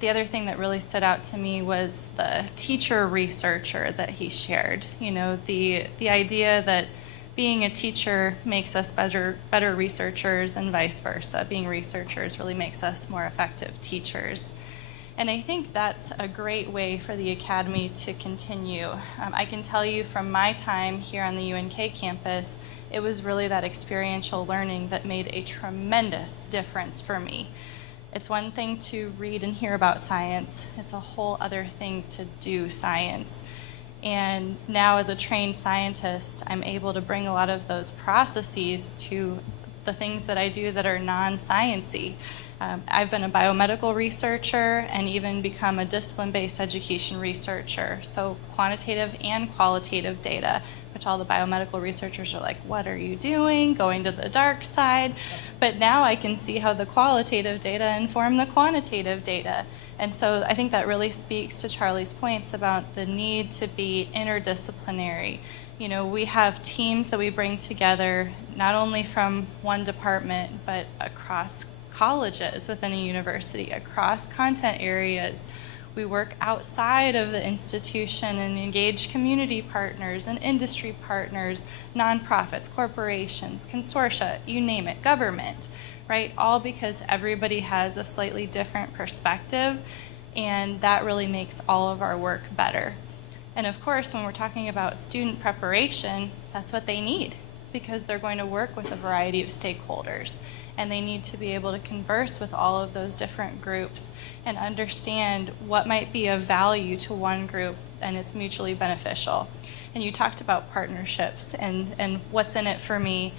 The other thing that really stood out to me was the teacher researcher that he shared. The idea that being a teacher makes us better researchers, and vice versa. Being researchers really makes us more effective teachers. And I think that's a great way for the academy to continue. I can tell you from my time here on the UNK campus, it was really that experiential learning that made a tremendous difference for me. It's one thing to read and hear about science. It's a whole other thing to do science. And now as a trained scientist, I'm able to bring a lot of those processes to the things that I do that are non-science-y. I've been a biomedical researcher and even become a discipline-based education researcher. So quantitative and qualitative data, which all the biomedical researchers are like, what are you doing? Going to the dark side. But now I can see how the qualitative data inform the quantitative data. And so I think that really speaks to Charlie's points about the need to be interdisciplinary. We have teams that we bring together, not only from one department, but across colleges within a university, across content areas. We work outside of the institution and engage community partners and industry partners, nonprofits, corporations, consortia, you name it, government, right? All because everybody has a slightly different perspective, And that really makes all of our work better. And of course, when we're talking about student preparation, that's what they need, because they're going to work with a variety of stakeholders. And they need to be able to converse with all of those different groups and understand what might be of value to one group, and it's mutually beneficial. And you talked about partnerships and what's in it for me.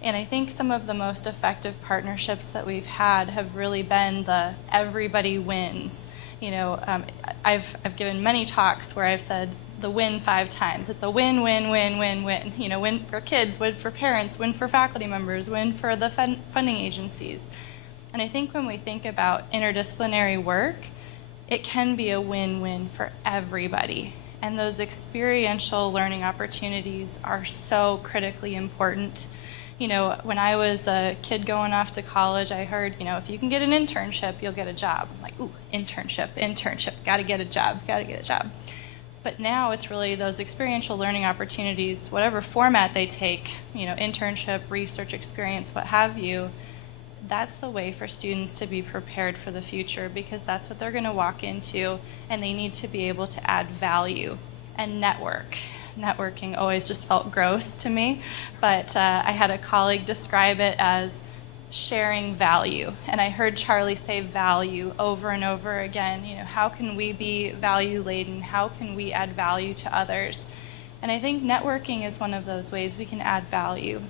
And I think some of the most effective partnerships that we've had have really been the everybody wins. You know, I've given many talks where I've said the win 5 times. It's a win, win, win, win, win. You know, win for kids, win for parents, win for faculty members, win for the funding agencies. And I think when we think about interdisciplinary work, it can be a win-win for everybody. And those experiential learning opportunities are so critically important. You know, when I was a kid going off to college, I heard, you know, if you can get an internship, you'll get a job. I'm like, ooh, internship, gotta get a job. But now it's really those experiential learning opportunities, whatever format they take, you know, internship, research experience, what have you, that's the way for students to be prepared for the future, because that's what they're going to walk into, and they need to be able to add value and network. Networking always just felt gross to me, but I had a colleague describe it as sharing value. And I heard Charlie say value over and over again. You know, how can we be value laden? How can we add value to others? And I think networking is one of those ways we can add value.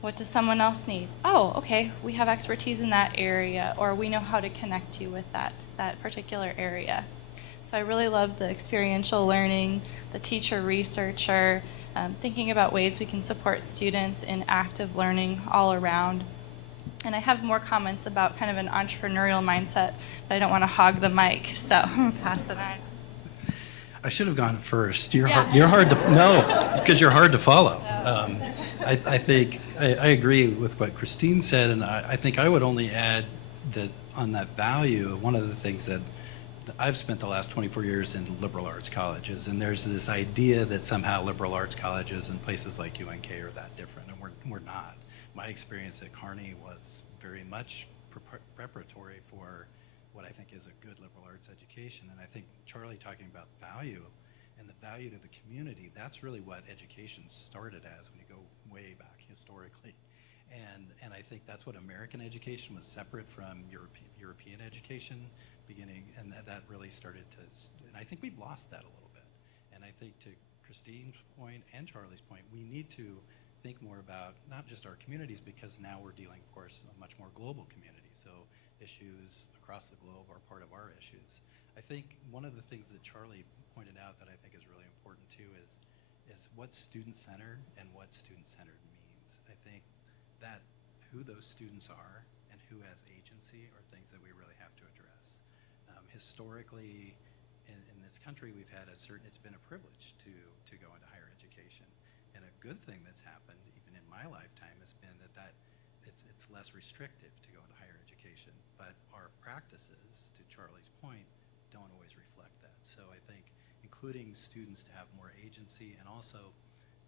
What does someone else need? Oh, okay, we have expertise in that area, or we know how to connect you with that particular area. So I really love the experiential learning, the teacher researcher, thinking about ways we can support students in active learning all around. And I have more comments about kind of an entrepreneurial mindset, but I don't want to hog the mic, so I'm going to pass it on. I should have gone first. You're hard to no, because you're hard to follow. I think I agree with what Christine said, and I think I would only add that on that value. One of the things that I've spent the last 24 years in liberal arts colleges, and there's this idea that somehow liberal arts colleges and places like UNK are that different, and we're not. My experience at Kearney was very much preparatory for what I think is a good liberal arts education. And I think Charlie talking about value and the value to the community, that's really what education started as when you go way back historically. And I think that's what American education was separate from European education beginning, and that really started to, and I think we've lost that a little bit. And I think to Christine's point and Charlie's point, we need to think more about not just our communities, because now we're dealing, of course, a much more global community. So issues across the globe are part of our issues. I think one of the things that Charlie pointed out that I think is really important too is what's student-centered and what student-centered means. I think that who those students are and who has agency are things that we really have to address. Historically, in this country, we've had it's been a privilege to go into higher education. And a good thing that's happened, even in my lifetime, has been that it's less restrictive to go into higher education. But our practices, to Charlie's point, don't always reflect that. So I think including students to have more agency, and also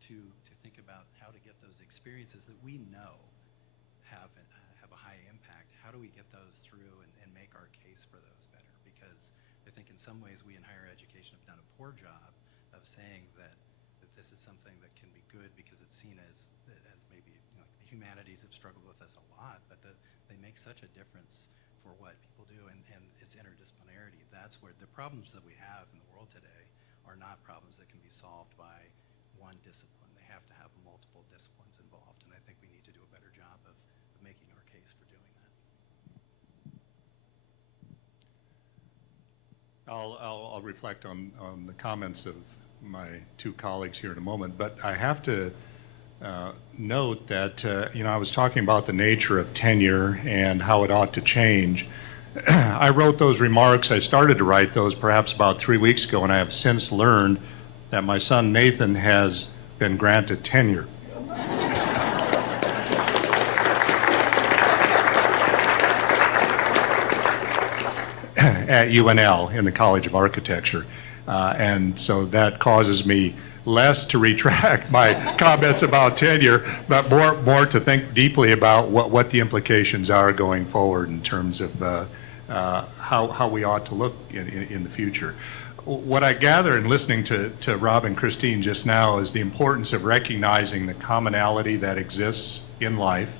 to think about how to get those experiences that we know have a high impact. How do we get those through and make our case for those better? Because I think in some ways we in higher education have done a poor job of saying that this is something that can be good because it's seen as maybe, you know, the humanities have struggled with this a lot, but they make such a difference for what people do, and it's interdisciplinarity. That's where the problems that we have in the world today are not problems that can be solved by one discipline. They have to have multiple disciplines involved, and I think we need to do a better job of making our case for doing that. I'll reflect on the comments of my two colleagues here in a moment, but I have to note that, you know, I was talking about the nature of tenure and how it ought to change. I wrote those remarks, I started to write those perhaps about 3 weeks ago, and I have since learned that my son Nathan has been granted tenure. At UNL in the College of Architecture. And so that causes me less to retract my comments about tenure, but more to think deeply about what the implications are going forward in terms of how we ought to look in the future. What I gather in listening to Rob and Christine just now is the importance of recognizing the commonality that exists in life,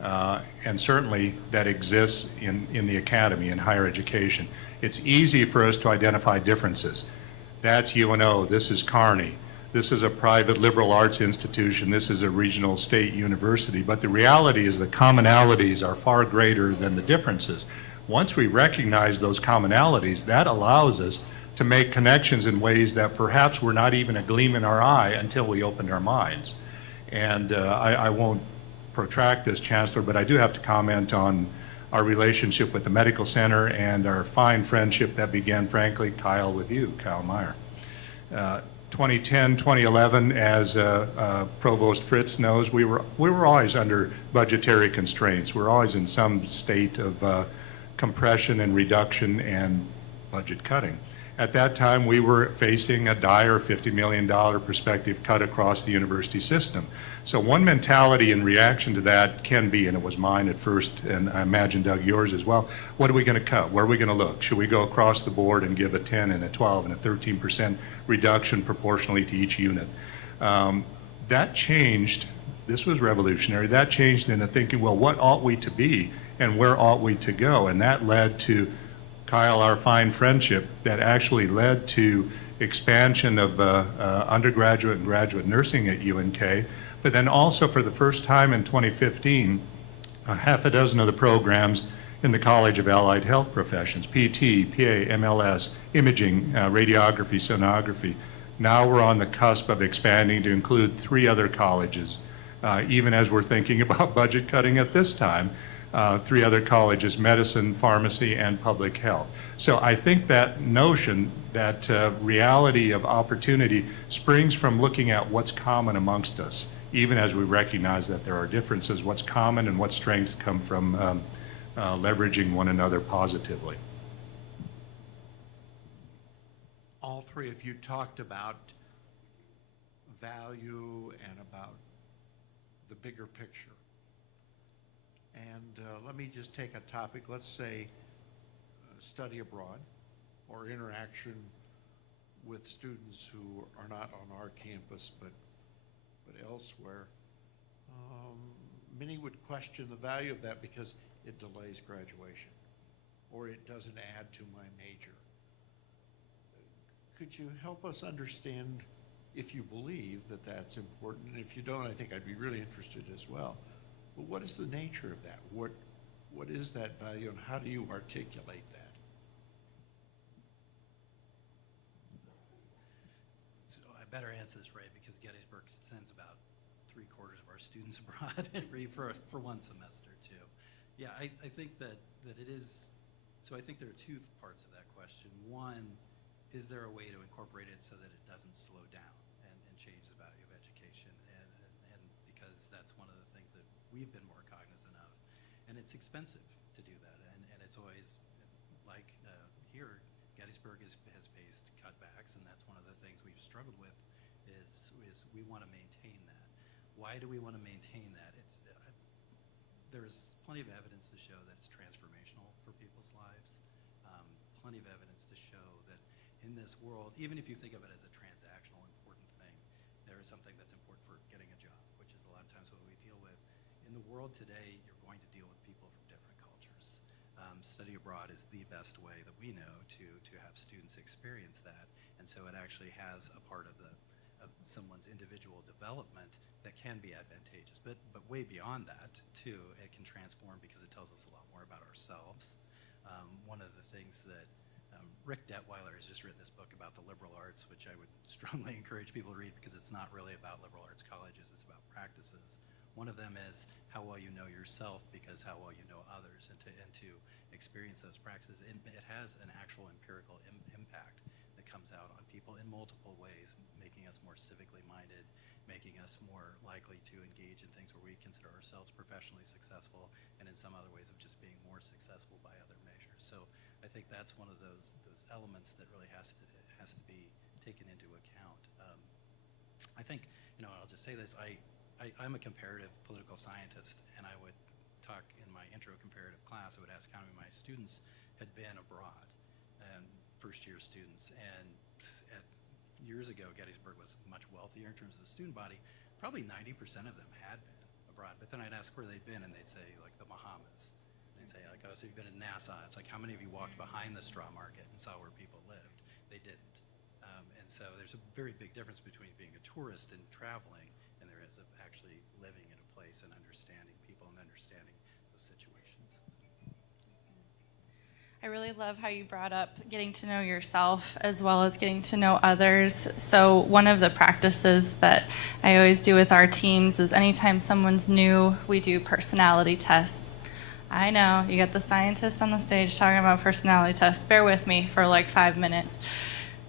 and certainly that exists in the academy, in higher education. It's easy for us to identify differences. That's UNO, this is Kearney, this is a private liberal arts institution, this is a regional state university, but the reality is the commonalities are far greater than the differences. Once we recognize those commonalities, that allows us to make connections in ways that perhaps were not even a gleam in our eye until we opened our minds. And I won't protract this, Chancellor, but I do have to comment on our relationship with the medical center and our fine friendship that began, frankly, Kyle, with you, Kyle Meyer. 2010, 2011, as Provost Fritz knows, we were always under budgetary constraints. We're always in some state of compression and reduction and budget cutting. At that time, we were facing a dire $50 million prospective cut across the university system. So one mentality in reaction to that can be, and it was mine at first, and I imagine, Doug, yours as well, what are we going to cut? Where are we going to look? Should we go across the board and give a 10 and a 12 and a 13% reduction proportionally to each unit? That changed. This was revolutionary. That changed into thinking, well, what ought we to be and where ought we to go? And that led to, Kyle, our fine friendship that actually led to expansion of undergraduate and graduate nursing at UNK, but then also for the first time in 2015, half a dozen of the programs in the College of Allied Health Professions, PT, PA, MLS, imaging, radiography, sonography. Now we're on the cusp of expanding to include 3 other colleges, even as we're thinking about budget cutting at this time. 3 other colleges, medicine, pharmacy, and public health. So I think that notion, that reality of opportunity springs from looking at what's common amongst us, even as we recognize that there are differences, what's common and what strengths come from leveraging one another positively. All 3 of you talked about value and about the bigger picture. And let me just take a topic, let's say study abroad or interaction with students who are not on our campus but elsewhere. Many would question the value of that because it delays graduation or it doesn't add to my major. Could you help us understand, if you believe that that's important, and if you don't, I think I'd be really interested as well. But what is the nature of that? What is that value, and how do you articulate that? So I better answer this right, because Gettysburg sends about 3/4 of our students abroad for one semester too. Yeah, I think that it is. So I think there are 2 parts of that question. One, is there a way to incorporate it so that it doesn't slow down and change the value of education? And because that's one of the things that we've been more cognizant of. And it's expensive to do that. And it's always, like here, Gettysburg has faced cutbacks, and that's one of the things we've struggled with is we want to maintain that. Why do we want to maintain that? There's plenty of evidence to show that it's transformational for people's lives. Plenty of evidence to show that in this world, even if you think of it as a transactional important thing, there is something that's important for getting a job, which is a lot of times what we deal with. In the world today, you're going to deal with people from different cultures. Study abroad is the best way that we know to have students experience that, and so it actually has a part of someone's individual development that can be advantageous. But way beyond that, too, it can transform because it tells us a lot more about ourselves. One of the things that Rick Detweiler has just written this book about the liberal arts, which I would strongly encourage people to read because it's not really about liberal arts colleges, it's about practices. One of them is how well you know yourself because how well you know others, and to experience those practices. It has an actual empirical impact that comes out on people in multiple ways, making us more civically minded, making us more likely to engage in things where we consider ourselves professionally successful, and in some other ways of just being more successful by other measures. So I think that's one of those elements that really has to be taken into account. I think, I'll just say this, I'm a comparative political scientist, and I would talk in my intro comparative class, I would ask how many of my students had been abroad, and first-year students. And years ago, Gettysburg was much wealthier in terms of the student body. Probably 90% of them had been abroad. But then I'd ask where they'd been, and they'd say, like, the Bahamas. They'd say, like, oh, so you've been in Nassau. It's like, how many of you walked behind the straw market and saw where people lived? They didn't. And so there's a very big difference between being a tourist and traveling, and there is of actually living in a place and understanding people and understanding those situations. I really love how you brought up getting to know yourself as well as getting to know others. So one of the practices that I always do with our teams is anytime someone's new, we do personality tests. I know, you got the scientist on the stage talking about personality tests. Bear with me for like 5 minutes.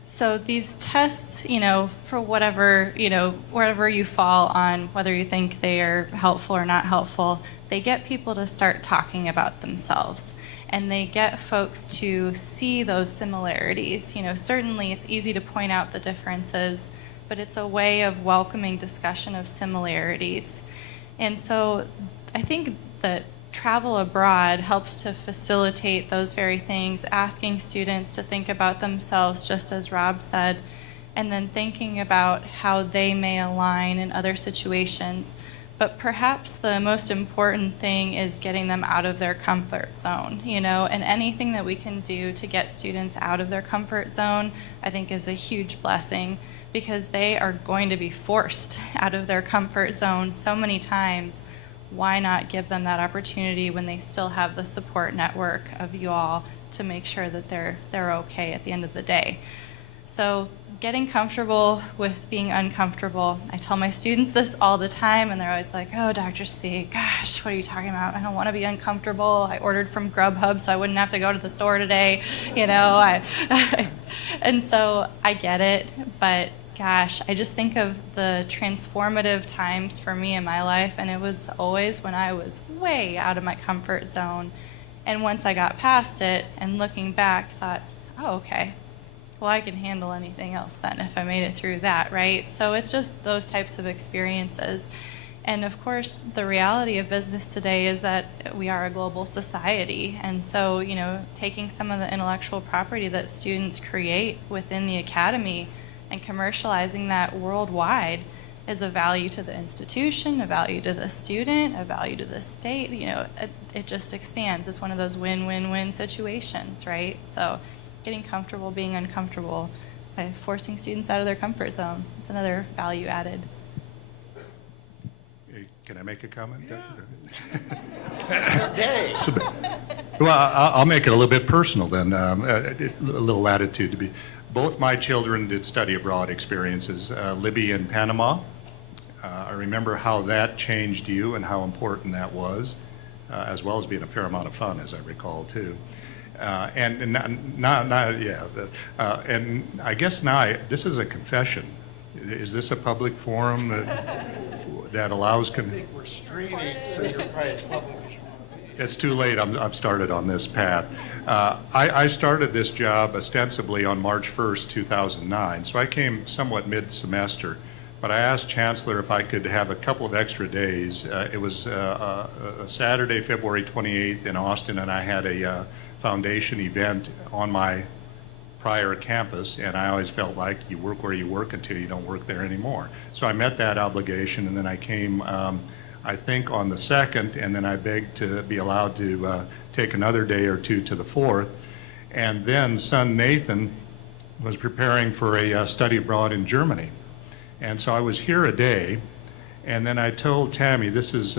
So these tests, you know, for whatever, you know, wherever you fall on, whether you think they are helpful or not helpful, they get people to start talking about themselves. And they get folks to see those similarities. You know, certainly it's easy to point out the differences, but it's a way of welcoming discussion of similarities. And so I think that travel abroad helps to facilitate those very things, asking students to think about themselves, just as Rob said, and then thinking about how they may align in other situations. But perhaps the most important thing is getting them out of their comfort zone, you know, and anything that we can do to get students out of their comfort zone, I think is a huge blessing, because they are going to be forced out of their comfort zone so many times. Why not give them that opportunity when they still have the support network of you all to make sure that they're okay at the end of the day? So getting comfortable with being uncomfortable. I tell my students this all the time, and they're always like, oh, Dr. C, gosh, what are you talking about? I don't want to be uncomfortable. I ordered from Grubhub so I wouldn't have to go to the store today. You know, and so I get it, but gosh, I just think of the transformative times for me in my life, and it was always when I was way out of my comfort zone. And once I got past it and looking back, thought, oh, okay, well, I can handle anything else then if I made it through that, right? So it's just those types of experiences. And of course, the reality of business today is that we are a global society. And so, you know, taking some of the intellectual property that students create within the academy and commercializing that worldwide is a value to the institution, a value to the student, a value to the state. You know, it just expands. It's one of those win-win-win situations, right? So getting comfortable being uncomfortable by forcing students out of their comfort zone is another value added. Can I make a comment? Day. Well, I'll make it a little bit personal then, a little latitude to be. Both my children did study abroad experiences, Libby in Panama. I remember how that changed you and how important that was, as well as being a fair amount of fun, as I recall, too. And I guess now this is a confession. Is this a public forum that allows? I think we're streaming, so you're probably as public as you want to be. It's too late. I've started on this path. I started this job ostensibly on March 1st, 2009, so I came somewhat mid-semester. But I asked Chancellor if I could have a couple of extra days. It was a Saturday, February 28th in Austin, and I had a foundation event on my prior campus, and I always felt like you work where you work until you don't work there anymore. So I met that obligation, and then I came, I think, on the 2nd, and then I begged to be allowed to take another day or two to the 4th. And then son Nathan was preparing for a study abroad in Germany. And so I was here a day, and then I told Tammy, this is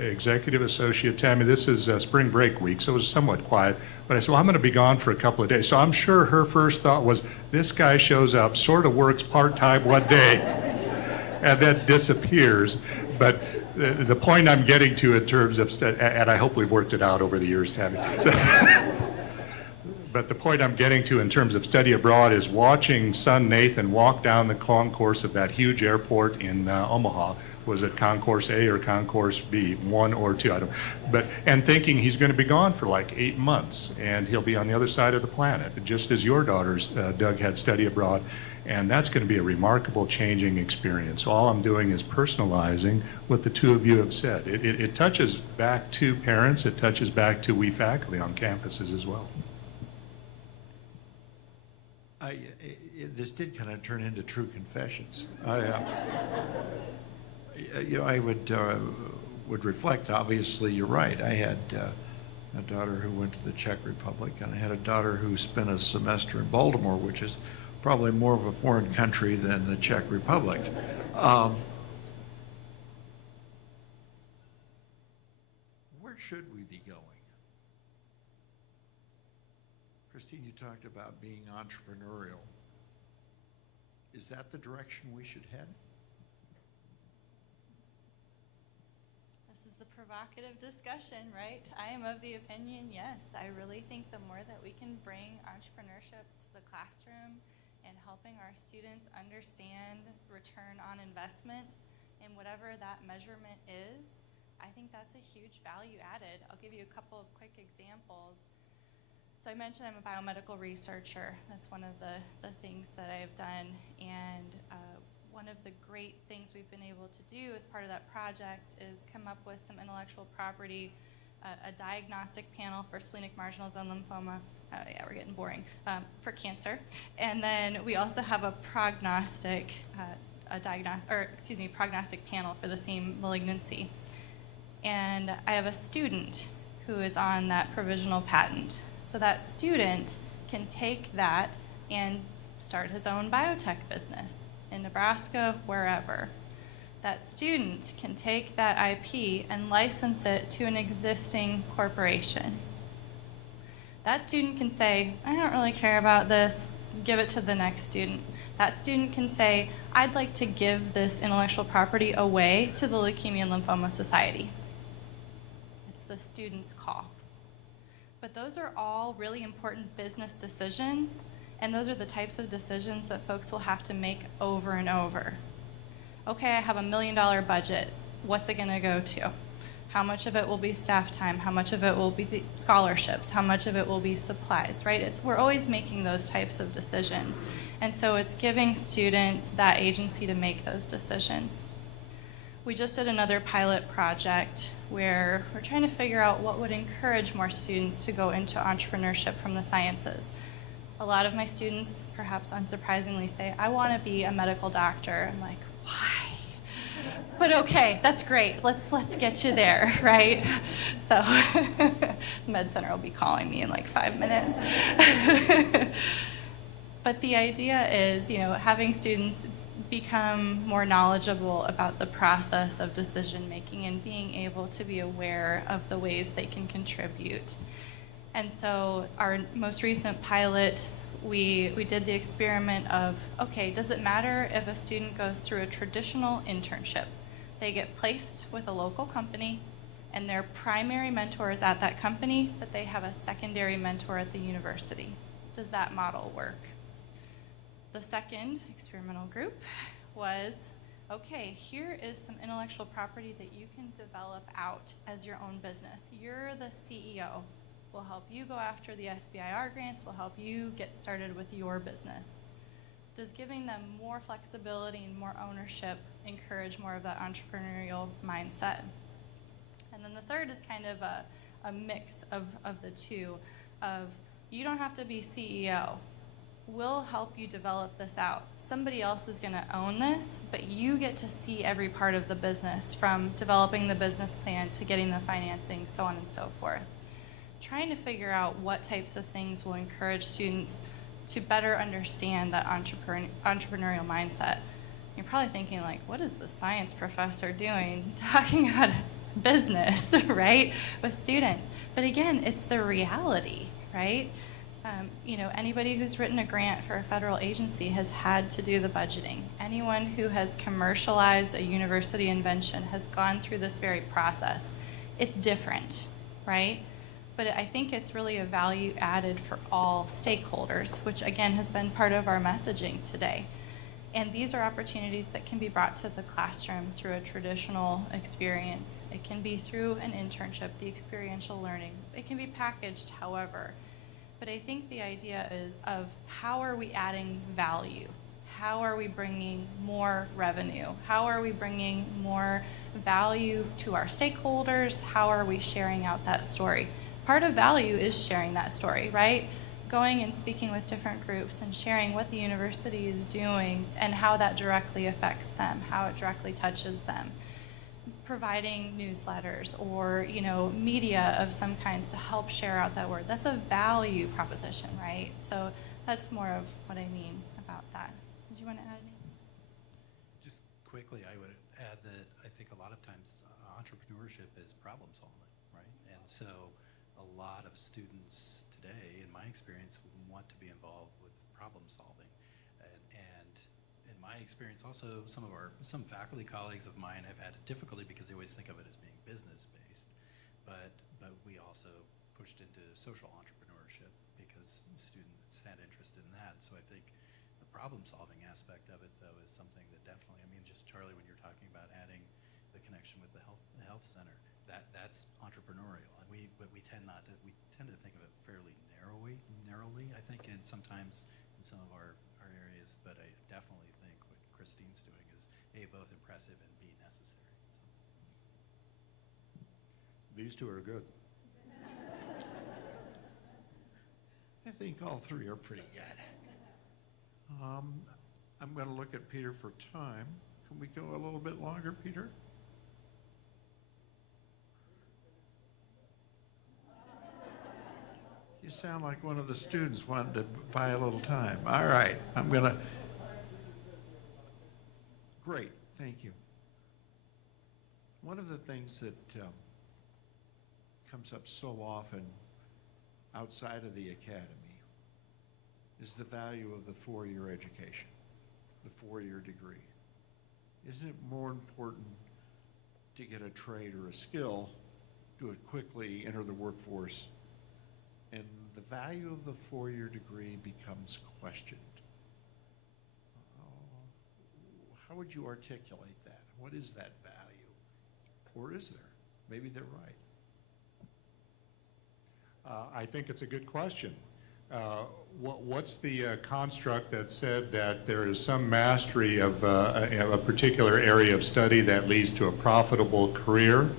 Executive Associate Tammy, this is spring break week, so it was somewhat quiet. But I said, well, I'm going to be gone for a couple of days. So I'm sure her first thought was, this guy shows up, sort of works part-time one day, and then disappears. But the point I'm getting to in terms of, and I hope we've worked it out over the years, Tammy. But the point I'm getting to in terms of study abroad is watching son Nathan walk down the concourse of that huge airport in Omaha was it Concourse A or Concourse B, 1 or 2, I don't, but, and thinking he's going to be gone for like 8 months, and he'll be on the other side of the planet, just as your daughters, Doug, had study abroad. And that's going to be a remarkable changing experience. All I'm doing is personalizing what the two of you have said. It touches back to parents, it touches back to we faculty on campuses as well. This did kind of turn into true confessions. I would reflect, obviously, you're right. I had a daughter who went to the Czech Republic, and I had a daughter who spent a semester in Baltimore, which is probably more of a foreign country than the Czech Republic. Where should we be going? Christine, you talked about being entrepreneurial. Is that the direction we should head? This is the provocative discussion, right? I am of the opinion, yes. I really think the more that we can bring entrepreneurship to the classroom and helping our students understand return on investment and whatever that measurement is, I think that's a huge value added. I'll give you a couple of quick examples. So I mentioned I'm a biomedical researcher. That's one of the things that I've done. And one of the great things we've been able to do as part of that project is come up with some intellectual property, a diagnostic panel for splenic marginal zone lymphoma. Yeah, we're getting boring, for cancer. And then we also have a prognostic, prognostic panel for the same malignancy. And I have a student who is on that provisional patent. So that student can take that and start his own biotech business in Nebraska, wherever. That student can take that IP and license it to an existing corporation. That student can say, I don't really care about this, give it to the next student. That student can say, I'd like to give this intellectual property away to the Leukemia and Lymphoma Society. It's the student's call. But those are all really important business decisions, and those are the types of decisions that folks will have to make over and over. Okay, I have $1 million budget. What's it going to go to? How much of it will be staff time? How much of it will be scholarships? How much of it will be supplies, right? We're always making those types of decisions. And so it's giving students that agency to make those decisions. We just did another pilot project where we're trying to figure out what would encourage more students to go into entrepreneurship from the sciences. A lot of my students, perhaps unsurprisingly, say, I want to be a medical doctor. I'm like, why? But okay, that's great. Let's get you there, right? So Med Center will be calling me in like 5 minutes. But the idea is, having students become more knowledgeable about the process of decision making and being able to be aware of the ways they can contribute. And so our most recent pilot, we did the experiment of, okay, does it matter if a student goes through a traditional internship? They get placed with a local company and their primary mentor is at that company, but they have a secondary mentor at the university. Does that model work? The second experimental group was, okay, here is some intellectual property that you can develop out as your own business. You're the CEO. We'll help you go after the SBIR grants. We'll help you get started with your business. Does giving them more flexibility and more ownership encourage more of that entrepreneurial mindset? And then the third is kind of a mix of the two, of you don't have to be CEO. We'll help you develop this out. Somebody else is going to own this, but you get to see every part of the business, from developing the business plan to getting the financing, so on and so forth. Trying to figure out what types of things will encourage students to better understand that entrepreneurial mindset. You're probably thinking, like, what is the science professor doing talking about business, right, with students? But again, it's the reality, right? Anybody who's written a grant for a federal agency has had to do the budgeting. Anyone who has commercialized a university invention has gone through this very process. It's different, right? But I think it's really a value added for all stakeholders, which again has been part of our messaging today. And these are opportunities that can be brought to the classroom through a traditional experience. It can be through an internship, the experiential learning. It can be packaged however. But I think the idea is of how are we adding value? How are we bringing more revenue? How are we bringing more value to our stakeholders? How are we sharing out that story? Part of value is sharing that story, right? Going and speaking with different groups and sharing what the university is doing and how that directly affects them, how it directly touches them. Providing newsletters or, media of some kinds to help share out that word. That's a value proposition, right? So that's more of what I mean about that. Did you want to add anything? Just quickly, I would add that I think a lot of times entrepreneurship is problem solving, right? And so a lot of students today, in my experience, want to be involved with problem solving. And in my experience also, some faculty colleagues of mine have had difficulty because they always think of it as being business-based. But we also pushed into social entrepreneurship because students had interest in that. So I think the problem-solving aspect of it, though, is something that definitely, just Charlie, when you're talking about adding the connection with the health center, that's entrepreneurial. And we tend to think of it fairly narrowly, I think, and sometimes in some of our areas, but I definitely think what Christine's doing is A, both impressive and B, necessary. So. These two are good. I think all three are pretty good. I'm going to look at Peter for time. Can we go a little bit longer, Peter? You sound like one of the students wanting to buy a little time. All right, Great, thank you. One of the things that comes up so often outside of the academy is the value of the four-year education, the four-year degree. Isn't it more important to get a trade or a skill, do it quickly, enter the workforce, and the value of the four-year degree becomes questioned? How would you articulate that? What is that value? Or is there? Maybe they're right. I think it's a good question. What's the construct that said that there is some mastery of a particular area of study that leads to a profitable career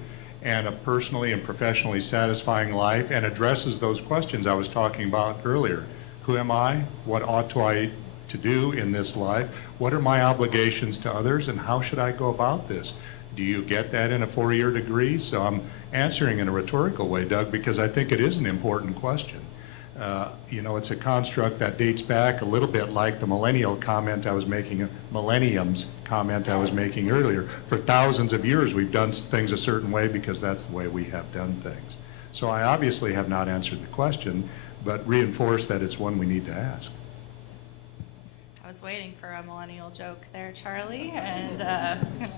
and a personally and professionally satisfying life and addresses those questions I was talking about earlier? Who am I? What ought I to do in this life? What are my obligations to others, and how should I go about this? Do you get that in a four-year degree? So I'm answering in a rhetorical way, Doug, because I think it is an important question. It's a construct that dates back a little bit like the millenniums comment I was making earlier. For thousands of years, we've done things a certain way because that's the way we have done things. So I obviously have not answered the question, but reinforced that it's one we need to ask. I was waiting for a millennial joke there, Charlie, and I was gonna.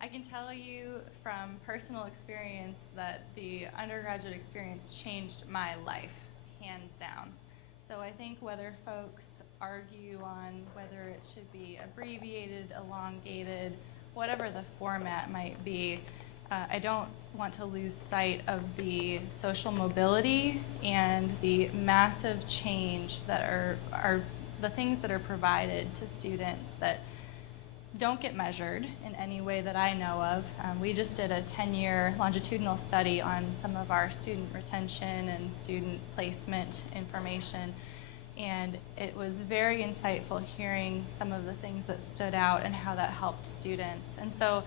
I can tell you from personal experience that the undergraduate experience changed my life, hands down. So I think whether folks argue on whether it should be abbreviated, elongated, whatever the format might be, I don't want to lose sight of the social mobility and the massive change that are the things that are provided to students that don't get measured in any way that I know of. We just did a 10-year longitudinal study on some of our student retention and student placement information, and it was very insightful hearing some of the things that stood out and how that helped students. And so,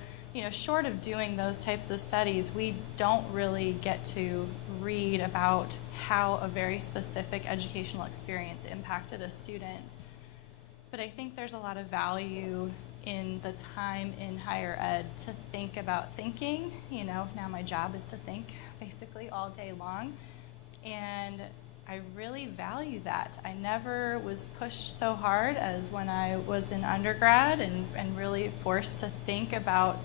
short of doing those types of studies, we don't really get to read about how a very specific educational experience impacted a student. But I think there's a lot of value in the time in higher ed to think about thinking. Now my job is to think basically all day long. And I really value that. I never was pushed so hard as when I was in undergrad and really forced to think about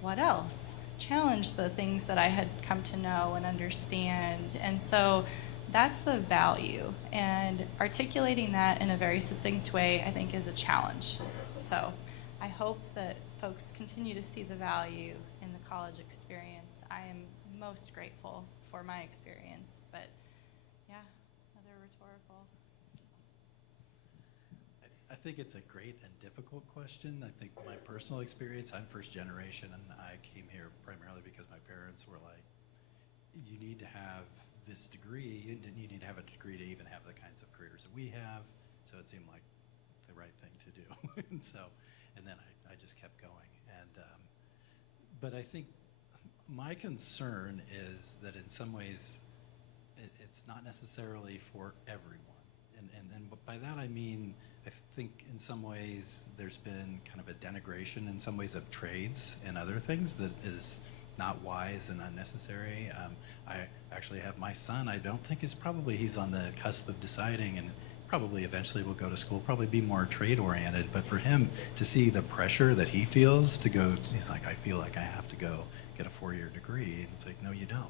what else, challenge the things that I had come to know and understand. And so that's the value. And articulating that in a very succinct way, I think, is a challenge. So I hope that folks continue to see the value in the college experience. I am most grateful for my experience, but yeah, another rhetorical. I think it's a great and difficult question. I think my personal experience, I'm first generation, and I came here primarily because my parents were like, you need to have this degree, you need to have a degree to even have the kinds of careers that we have, so it seemed like the right thing to do. and then I just kept going. But I think my concern is that in some ways it's not necessarily for everyone. And by that I mean, I think in some ways there's been kind of a denigration in some ways of trades and other things that is not wise and unnecessary. I actually have my son, I don't think he's on the cusp of deciding, and probably eventually will go to school, probably be more trade oriented, but for him to see the pressure that he feels to go, he's like, I feel like I have to go get a 4-year degree, and it's like, no, you don't.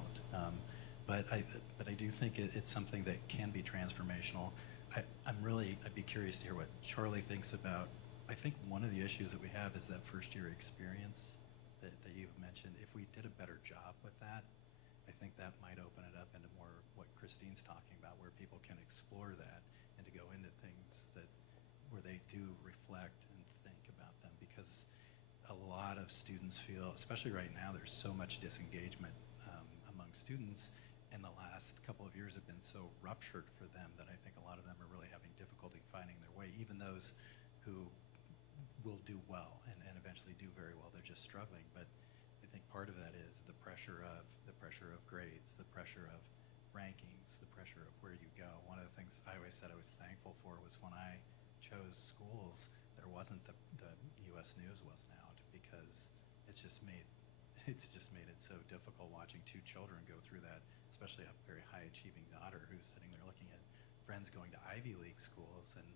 But I do think it's something that can be transformational. I'd be curious to hear what Charlie thinks about, I think one of the issues that we have is that first year experience that you've mentioned. If we did a better job with that, I think that might open it up into more what Christine's talking about, where people can explore that and to go into things where they do reflect and think about them, because a lot of students feel, especially right now, there's so much disengagement among students, and the last couple of years have been so ruptured for them that I think a lot of them are really having difficulty finding their way. Even those who will do well and eventually do very well, they're just struggling. But I think part of that is the pressure of grades, the pressure of rankings, the pressure of where you go. One of the things I always said I was thankful for was when I chose schools, there wasn't the U.S. News wasn't out, because it's just made it so difficult watching 2 children go through that, especially a very high achieving daughter who's sitting there looking at friends going to Ivy League schools, and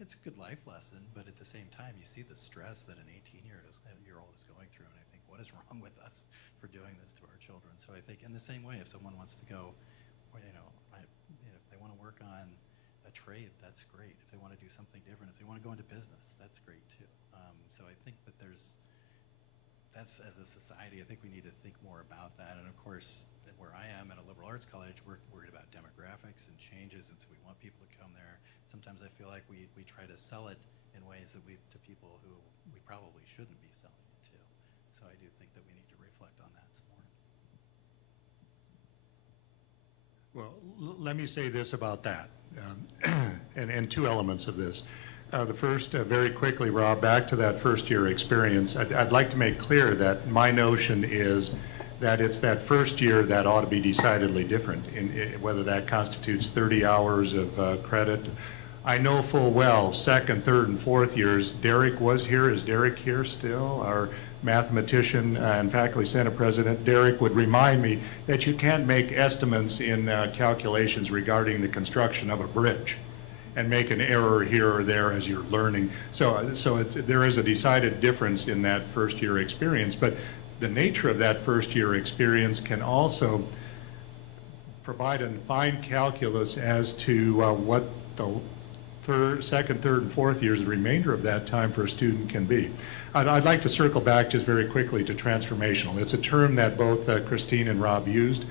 it's a good life lesson, but at the same time you see the stress that an 18-year-old is going through, and I think, what is wrong with us for doing this to our children? So I think in the same way, if someone wants to go, well, if they want to work on a trade, that's great. If they want to do something different, if they want to go into business, that's great too. So I think that that's, as a society, I think we need to think more about that. And of course, where I am at a liberal arts college, we're worried about demographics and changes, and so we want people to come there. Sometimes I feel like we try to sell it in ways that to people who we probably shouldn't be selling it to. So I do think that we need to reflect on that some more. Well, let me say this about that, and 2 elements of this. The first, very quickly, Rob, back to that first year experience, I'd like to make clear that my notion is that it's that first year that ought to be decidedly different, whether that constitutes 30 hours of credit. I know full well, 2nd, 3rd, and 4th years, Derek was here. Is Derek here still? Our mathematician and faculty senate president, Derek, would remind me that you can't make estimates in calculations regarding the construction of a bridge and make an error here or there as you're learning. So there is a decided difference in that first year experience, but the nature of that first year experience can also provide a fine calculus as to what the 2nd, 3rd, and 4th years, the remainder of that time for a student can be. I'd like to circle back just very quickly to transformational. It's a term that both Christine and Rob used.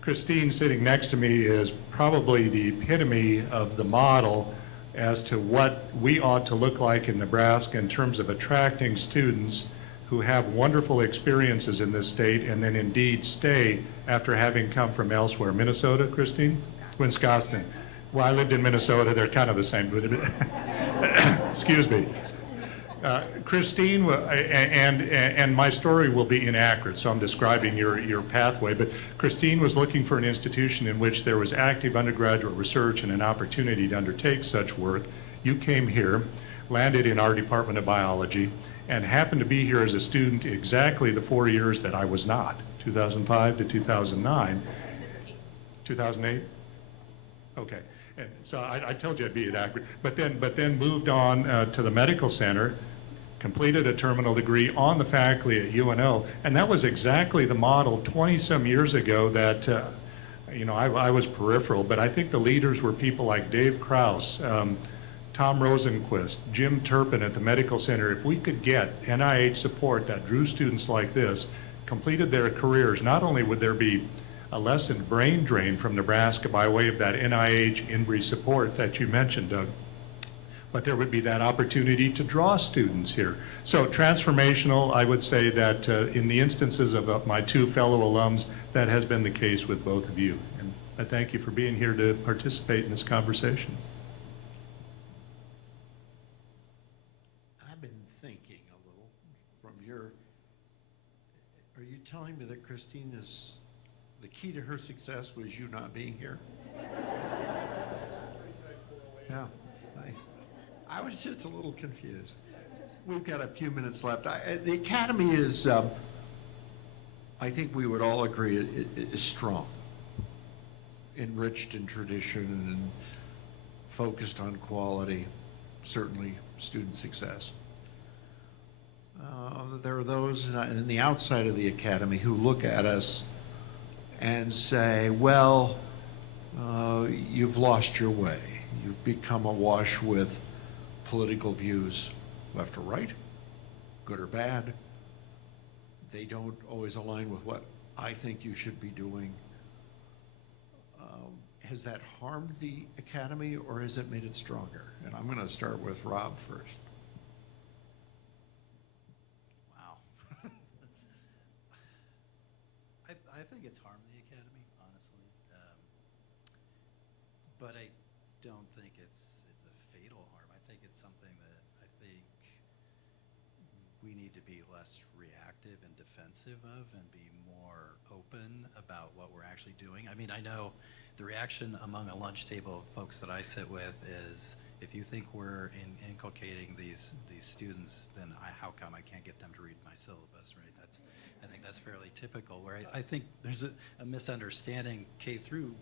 Christine, sitting next to me, is probably the epitome of the model as to what we ought to look like in Nebraska in terms of attracting students who have wonderful experiences in this state and then indeed stay after having come from elsewhere. Minnesota, Christine? Wisconsin. Well, I lived in Minnesota. They're kind of the same. Excuse me. Christine, and my story will be inaccurate, so I'm describing your pathway, but Christine was looking for an institution in which there was active undergraduate research and an opportunity to undertake such work. You came here, landed in our Department of Biology, and happened to be here as a student exactly the 4 years that I was not, 2005 to 2009. 2008? Okay. And so I told you I'd be inaccurate. But then moved on to the medical center, completed a terminal degree on the faculty at UNO, and that was exactly the model 20-some years ago that I was peripheral, but I think the leaders were people like Dave Krause, Tom Rosenquist, Jim Turpin at the Medical Center. If we could get NIH support that drew students like this, completed their careers, not only would there be a lessened brain drain from Nebraska by way of that NIH INBRE support that you mentioned, Doug, but there would be that opportunity to draw students here. So transformational, I would say that in the instances of my two fellow alums, that has been the case with both of you. And I thank you for being here to participate in this conversation. I've been thinking a little from your, are you telling me that Christine is, the key to her success was you not being here? Yeah, I was just a little confused. We've got a few minutes left. The Academy is, I think we would all agree, is strong, enriched in tradition and focused on quality, certainly student success. There are those in the outside of the Academy who look at us and say, well, you've lost your way. You've become awash with political views, left or right, good or bad. They don't always align with what I think you should be doing. Has that harmed the Academy or has it made it stronger? And I'm going to start with Rob first. Wow. I think it's harmed the Academy, honestly. But I don't think it's a fatal harm. I think it's something that I think we need to be less reactive and defensive of and be more open about what we're actually doing. I mean, I know the reaction among a lunch table of folks that I sit with is, if you think we're inculcating these students, then how come I can't get them to read my syllabus, right? I think that's fairly typical, where I think there's a misunderstanding K through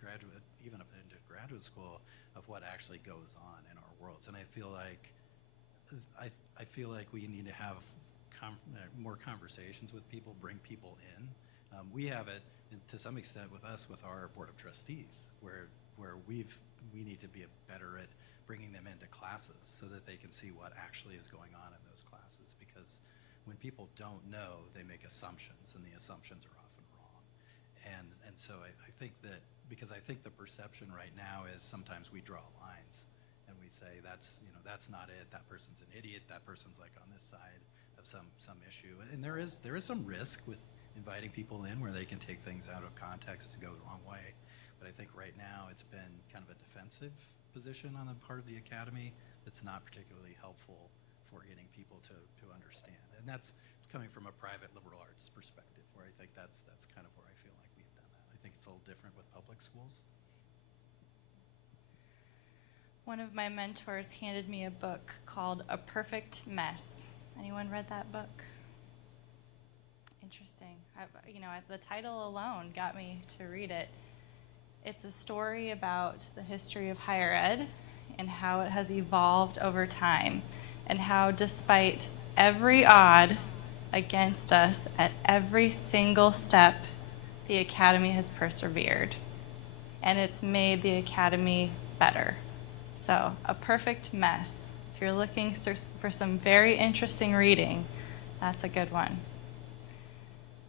graduate, even up into graduate school, of what actually goes on in our worlds. And I feel like we need to have more conversations with people, bring people in. We have it to some extent with us, with our board of trustees, where we need to be better at bringing them into classes so that they can see what actually is going on in those classes. Because when people don't know, they make assumptions, and the assumptions are often wrong. And so I think that, because I think the perception right now is sometimes we draw lines and we say that's not it, that person's an idiot, that person's like on this side of some issue. And there is some risk with inviting people in where they can take things out of context to go the wrong way. But I think right now it's been kind of a defensive position on the part of the Academy that's not particularly helpful for getting people to understand. And that's coming from a private liberal arts perspective, where I think that's kind of where I feel like we've done that. I think it's a little different with public schools. One of my mentors handed me a book called A Perfect Mess. Anyone read that book? Interesting. The title alone got me to read it. It's a story about the history of higher ed and how it has evolved over time, and how despite every odd against us at every single step, the Academy has persevered. And it's made the Academy better. So, A Perfect Mess. If you're looking for some very interesting reading, that's a good one.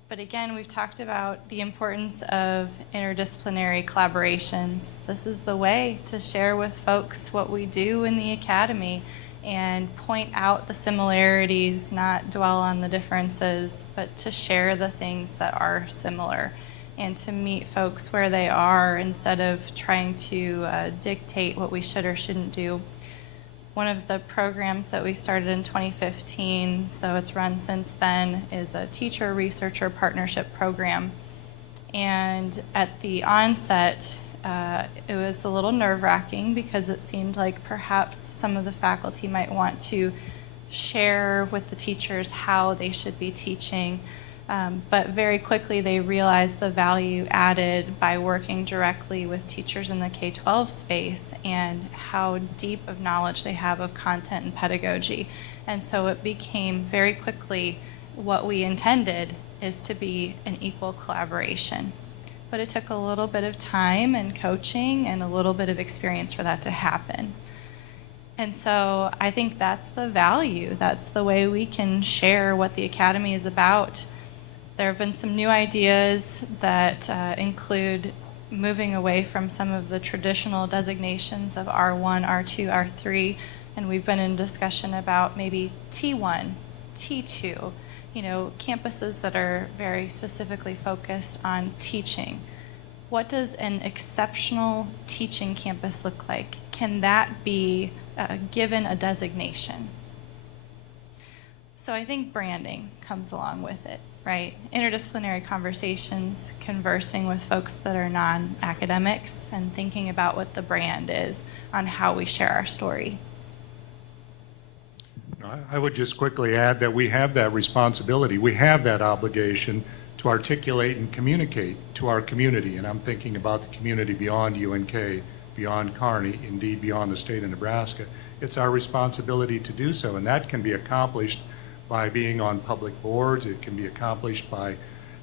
But again, we've talked about the importance of interdisciplinary collaborations. This is the way to share with folks what we do in the Academy and point out the similarities, not dwell on the differences, but to share the things that are similar and to meet folks where they are instead of trying to dictate what we should or shouldn't do. One of the programs that we started in 2015, so it's run since then, is a teacher-researcher partnership program. And at the onset, it was a little nerve-wracking because it seemed like perhaps some of the faculty might want to share with the teachers how they should be teaching. But very quickly they realized the value added by working directly with teachers in the K-12 space and how deep of knowledge they have of content and pedagogy. And so it became very quickly what we intended is to be an equal collaboration. But it took a little bit of time and coaching and a little bit of experience for that to happen. And so I think that's the value. That's the way we can share what the Academy is about. There have been some new ideas that include moving away from some of the traditional designations of R1, R2, R3, and we've been in discussion about maybe T1, T2, campuses that are very specifically focused on teaching. What does an exceptional teaching campus look like? Can that be given a designation? So I think branding comes along with it, right? Interdisciplinary conversations, conversing with folks that are non-academics, and thinking about what the brand is on how we share our story. I would just quickly add that we have that responsibility. We have that obligation to articulate and communicate to our community. And I'm thinking about the community beyond UNK, beyond Kearney, indeed beyond the state of Nebraska. It's our responsibility to do so. And that can be accomplished by being on public boards. It can be accomplished by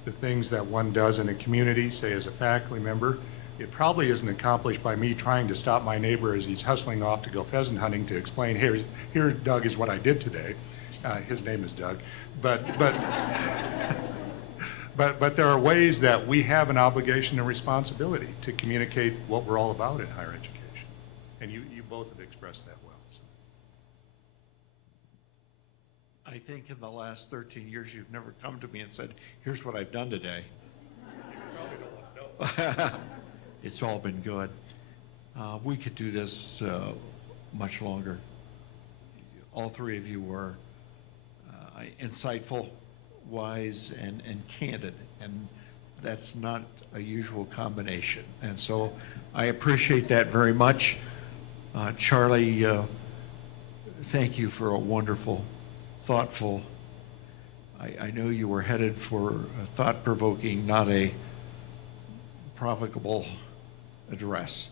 the things that one does in a community, say as a faculty member. It probably isn't accomplished by me trying to stop my neighbor as he's hustling off to go pheasant hunting to explain, here, Doug, is what I did today. His name is Doug. But there are ways that we have an obligation and responsibility to communicate what we're all about in higher education. And you both have expressed that well. So. I think in the last 13 years, you've never come to me and said, here's what I've done today. It's all been good. We could do this much longer. All three of you were insightful, wise, and candid, and that's not a usual combination. And so I appreciate that very much. Charlie, thank you for a wonderful, thoughtful, I know you were headed for a thought-provoking, not a provocable address.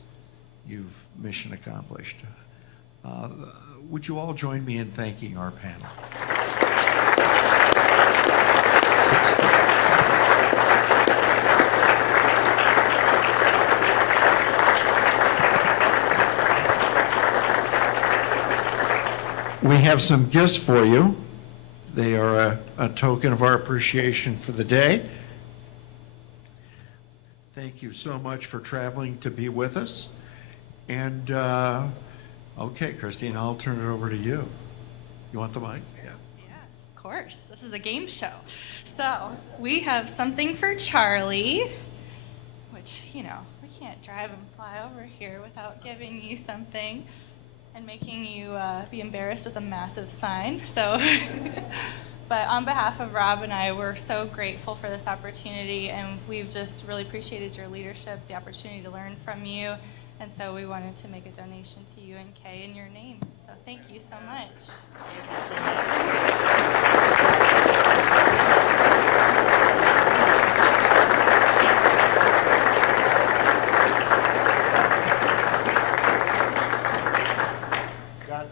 You've mission accomplished. Would you all join me in thanking our panel? We have some gifts for you. They are a token of our appreciation for the day. Thank you so much for traveling to be with us. And, okay, Christine, I'll turn it over to you. You want the mic? Yeah. Yeah, of course. This is a game show. So we have something for Charlie, which, we can't drive and fly over here without giving you something and making you be embarrassed with a massive sign. So, but on behalf of Rob and I, we're so grateful for this opportunity, and we've just really appreciated your leadership, the opportunity to learn from you, and so we wanted to make a donation to UNK in your name. So thank you so much.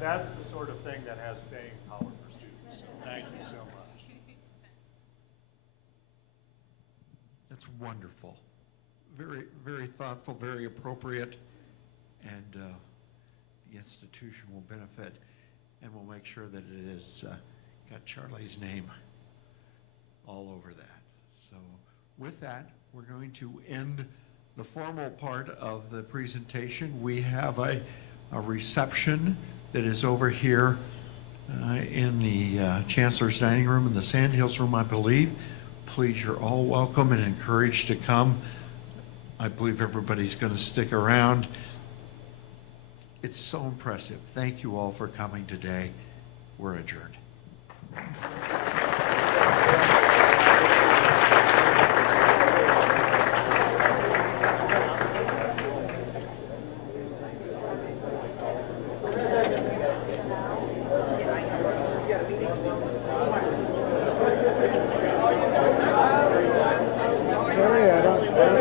That's the sort of thing that has staying power for students. So thank you so much. That's wonderful. Very, very thoughtful, very appropriate, and the institution will benefit, and we'll make sure that it has got Charlie's name all over that. So with that, we're going to end the formal part of the presentation. We have a reception that is over here in the Chancellor's dining room, in the Sandhills room, I believe. Please, you're all welcome and encouraged to come. I believe everybody's going to stick around. It's so impressive. Thank you all for coming today. We're adjourned.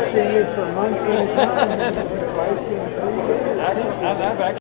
See you for months at a time.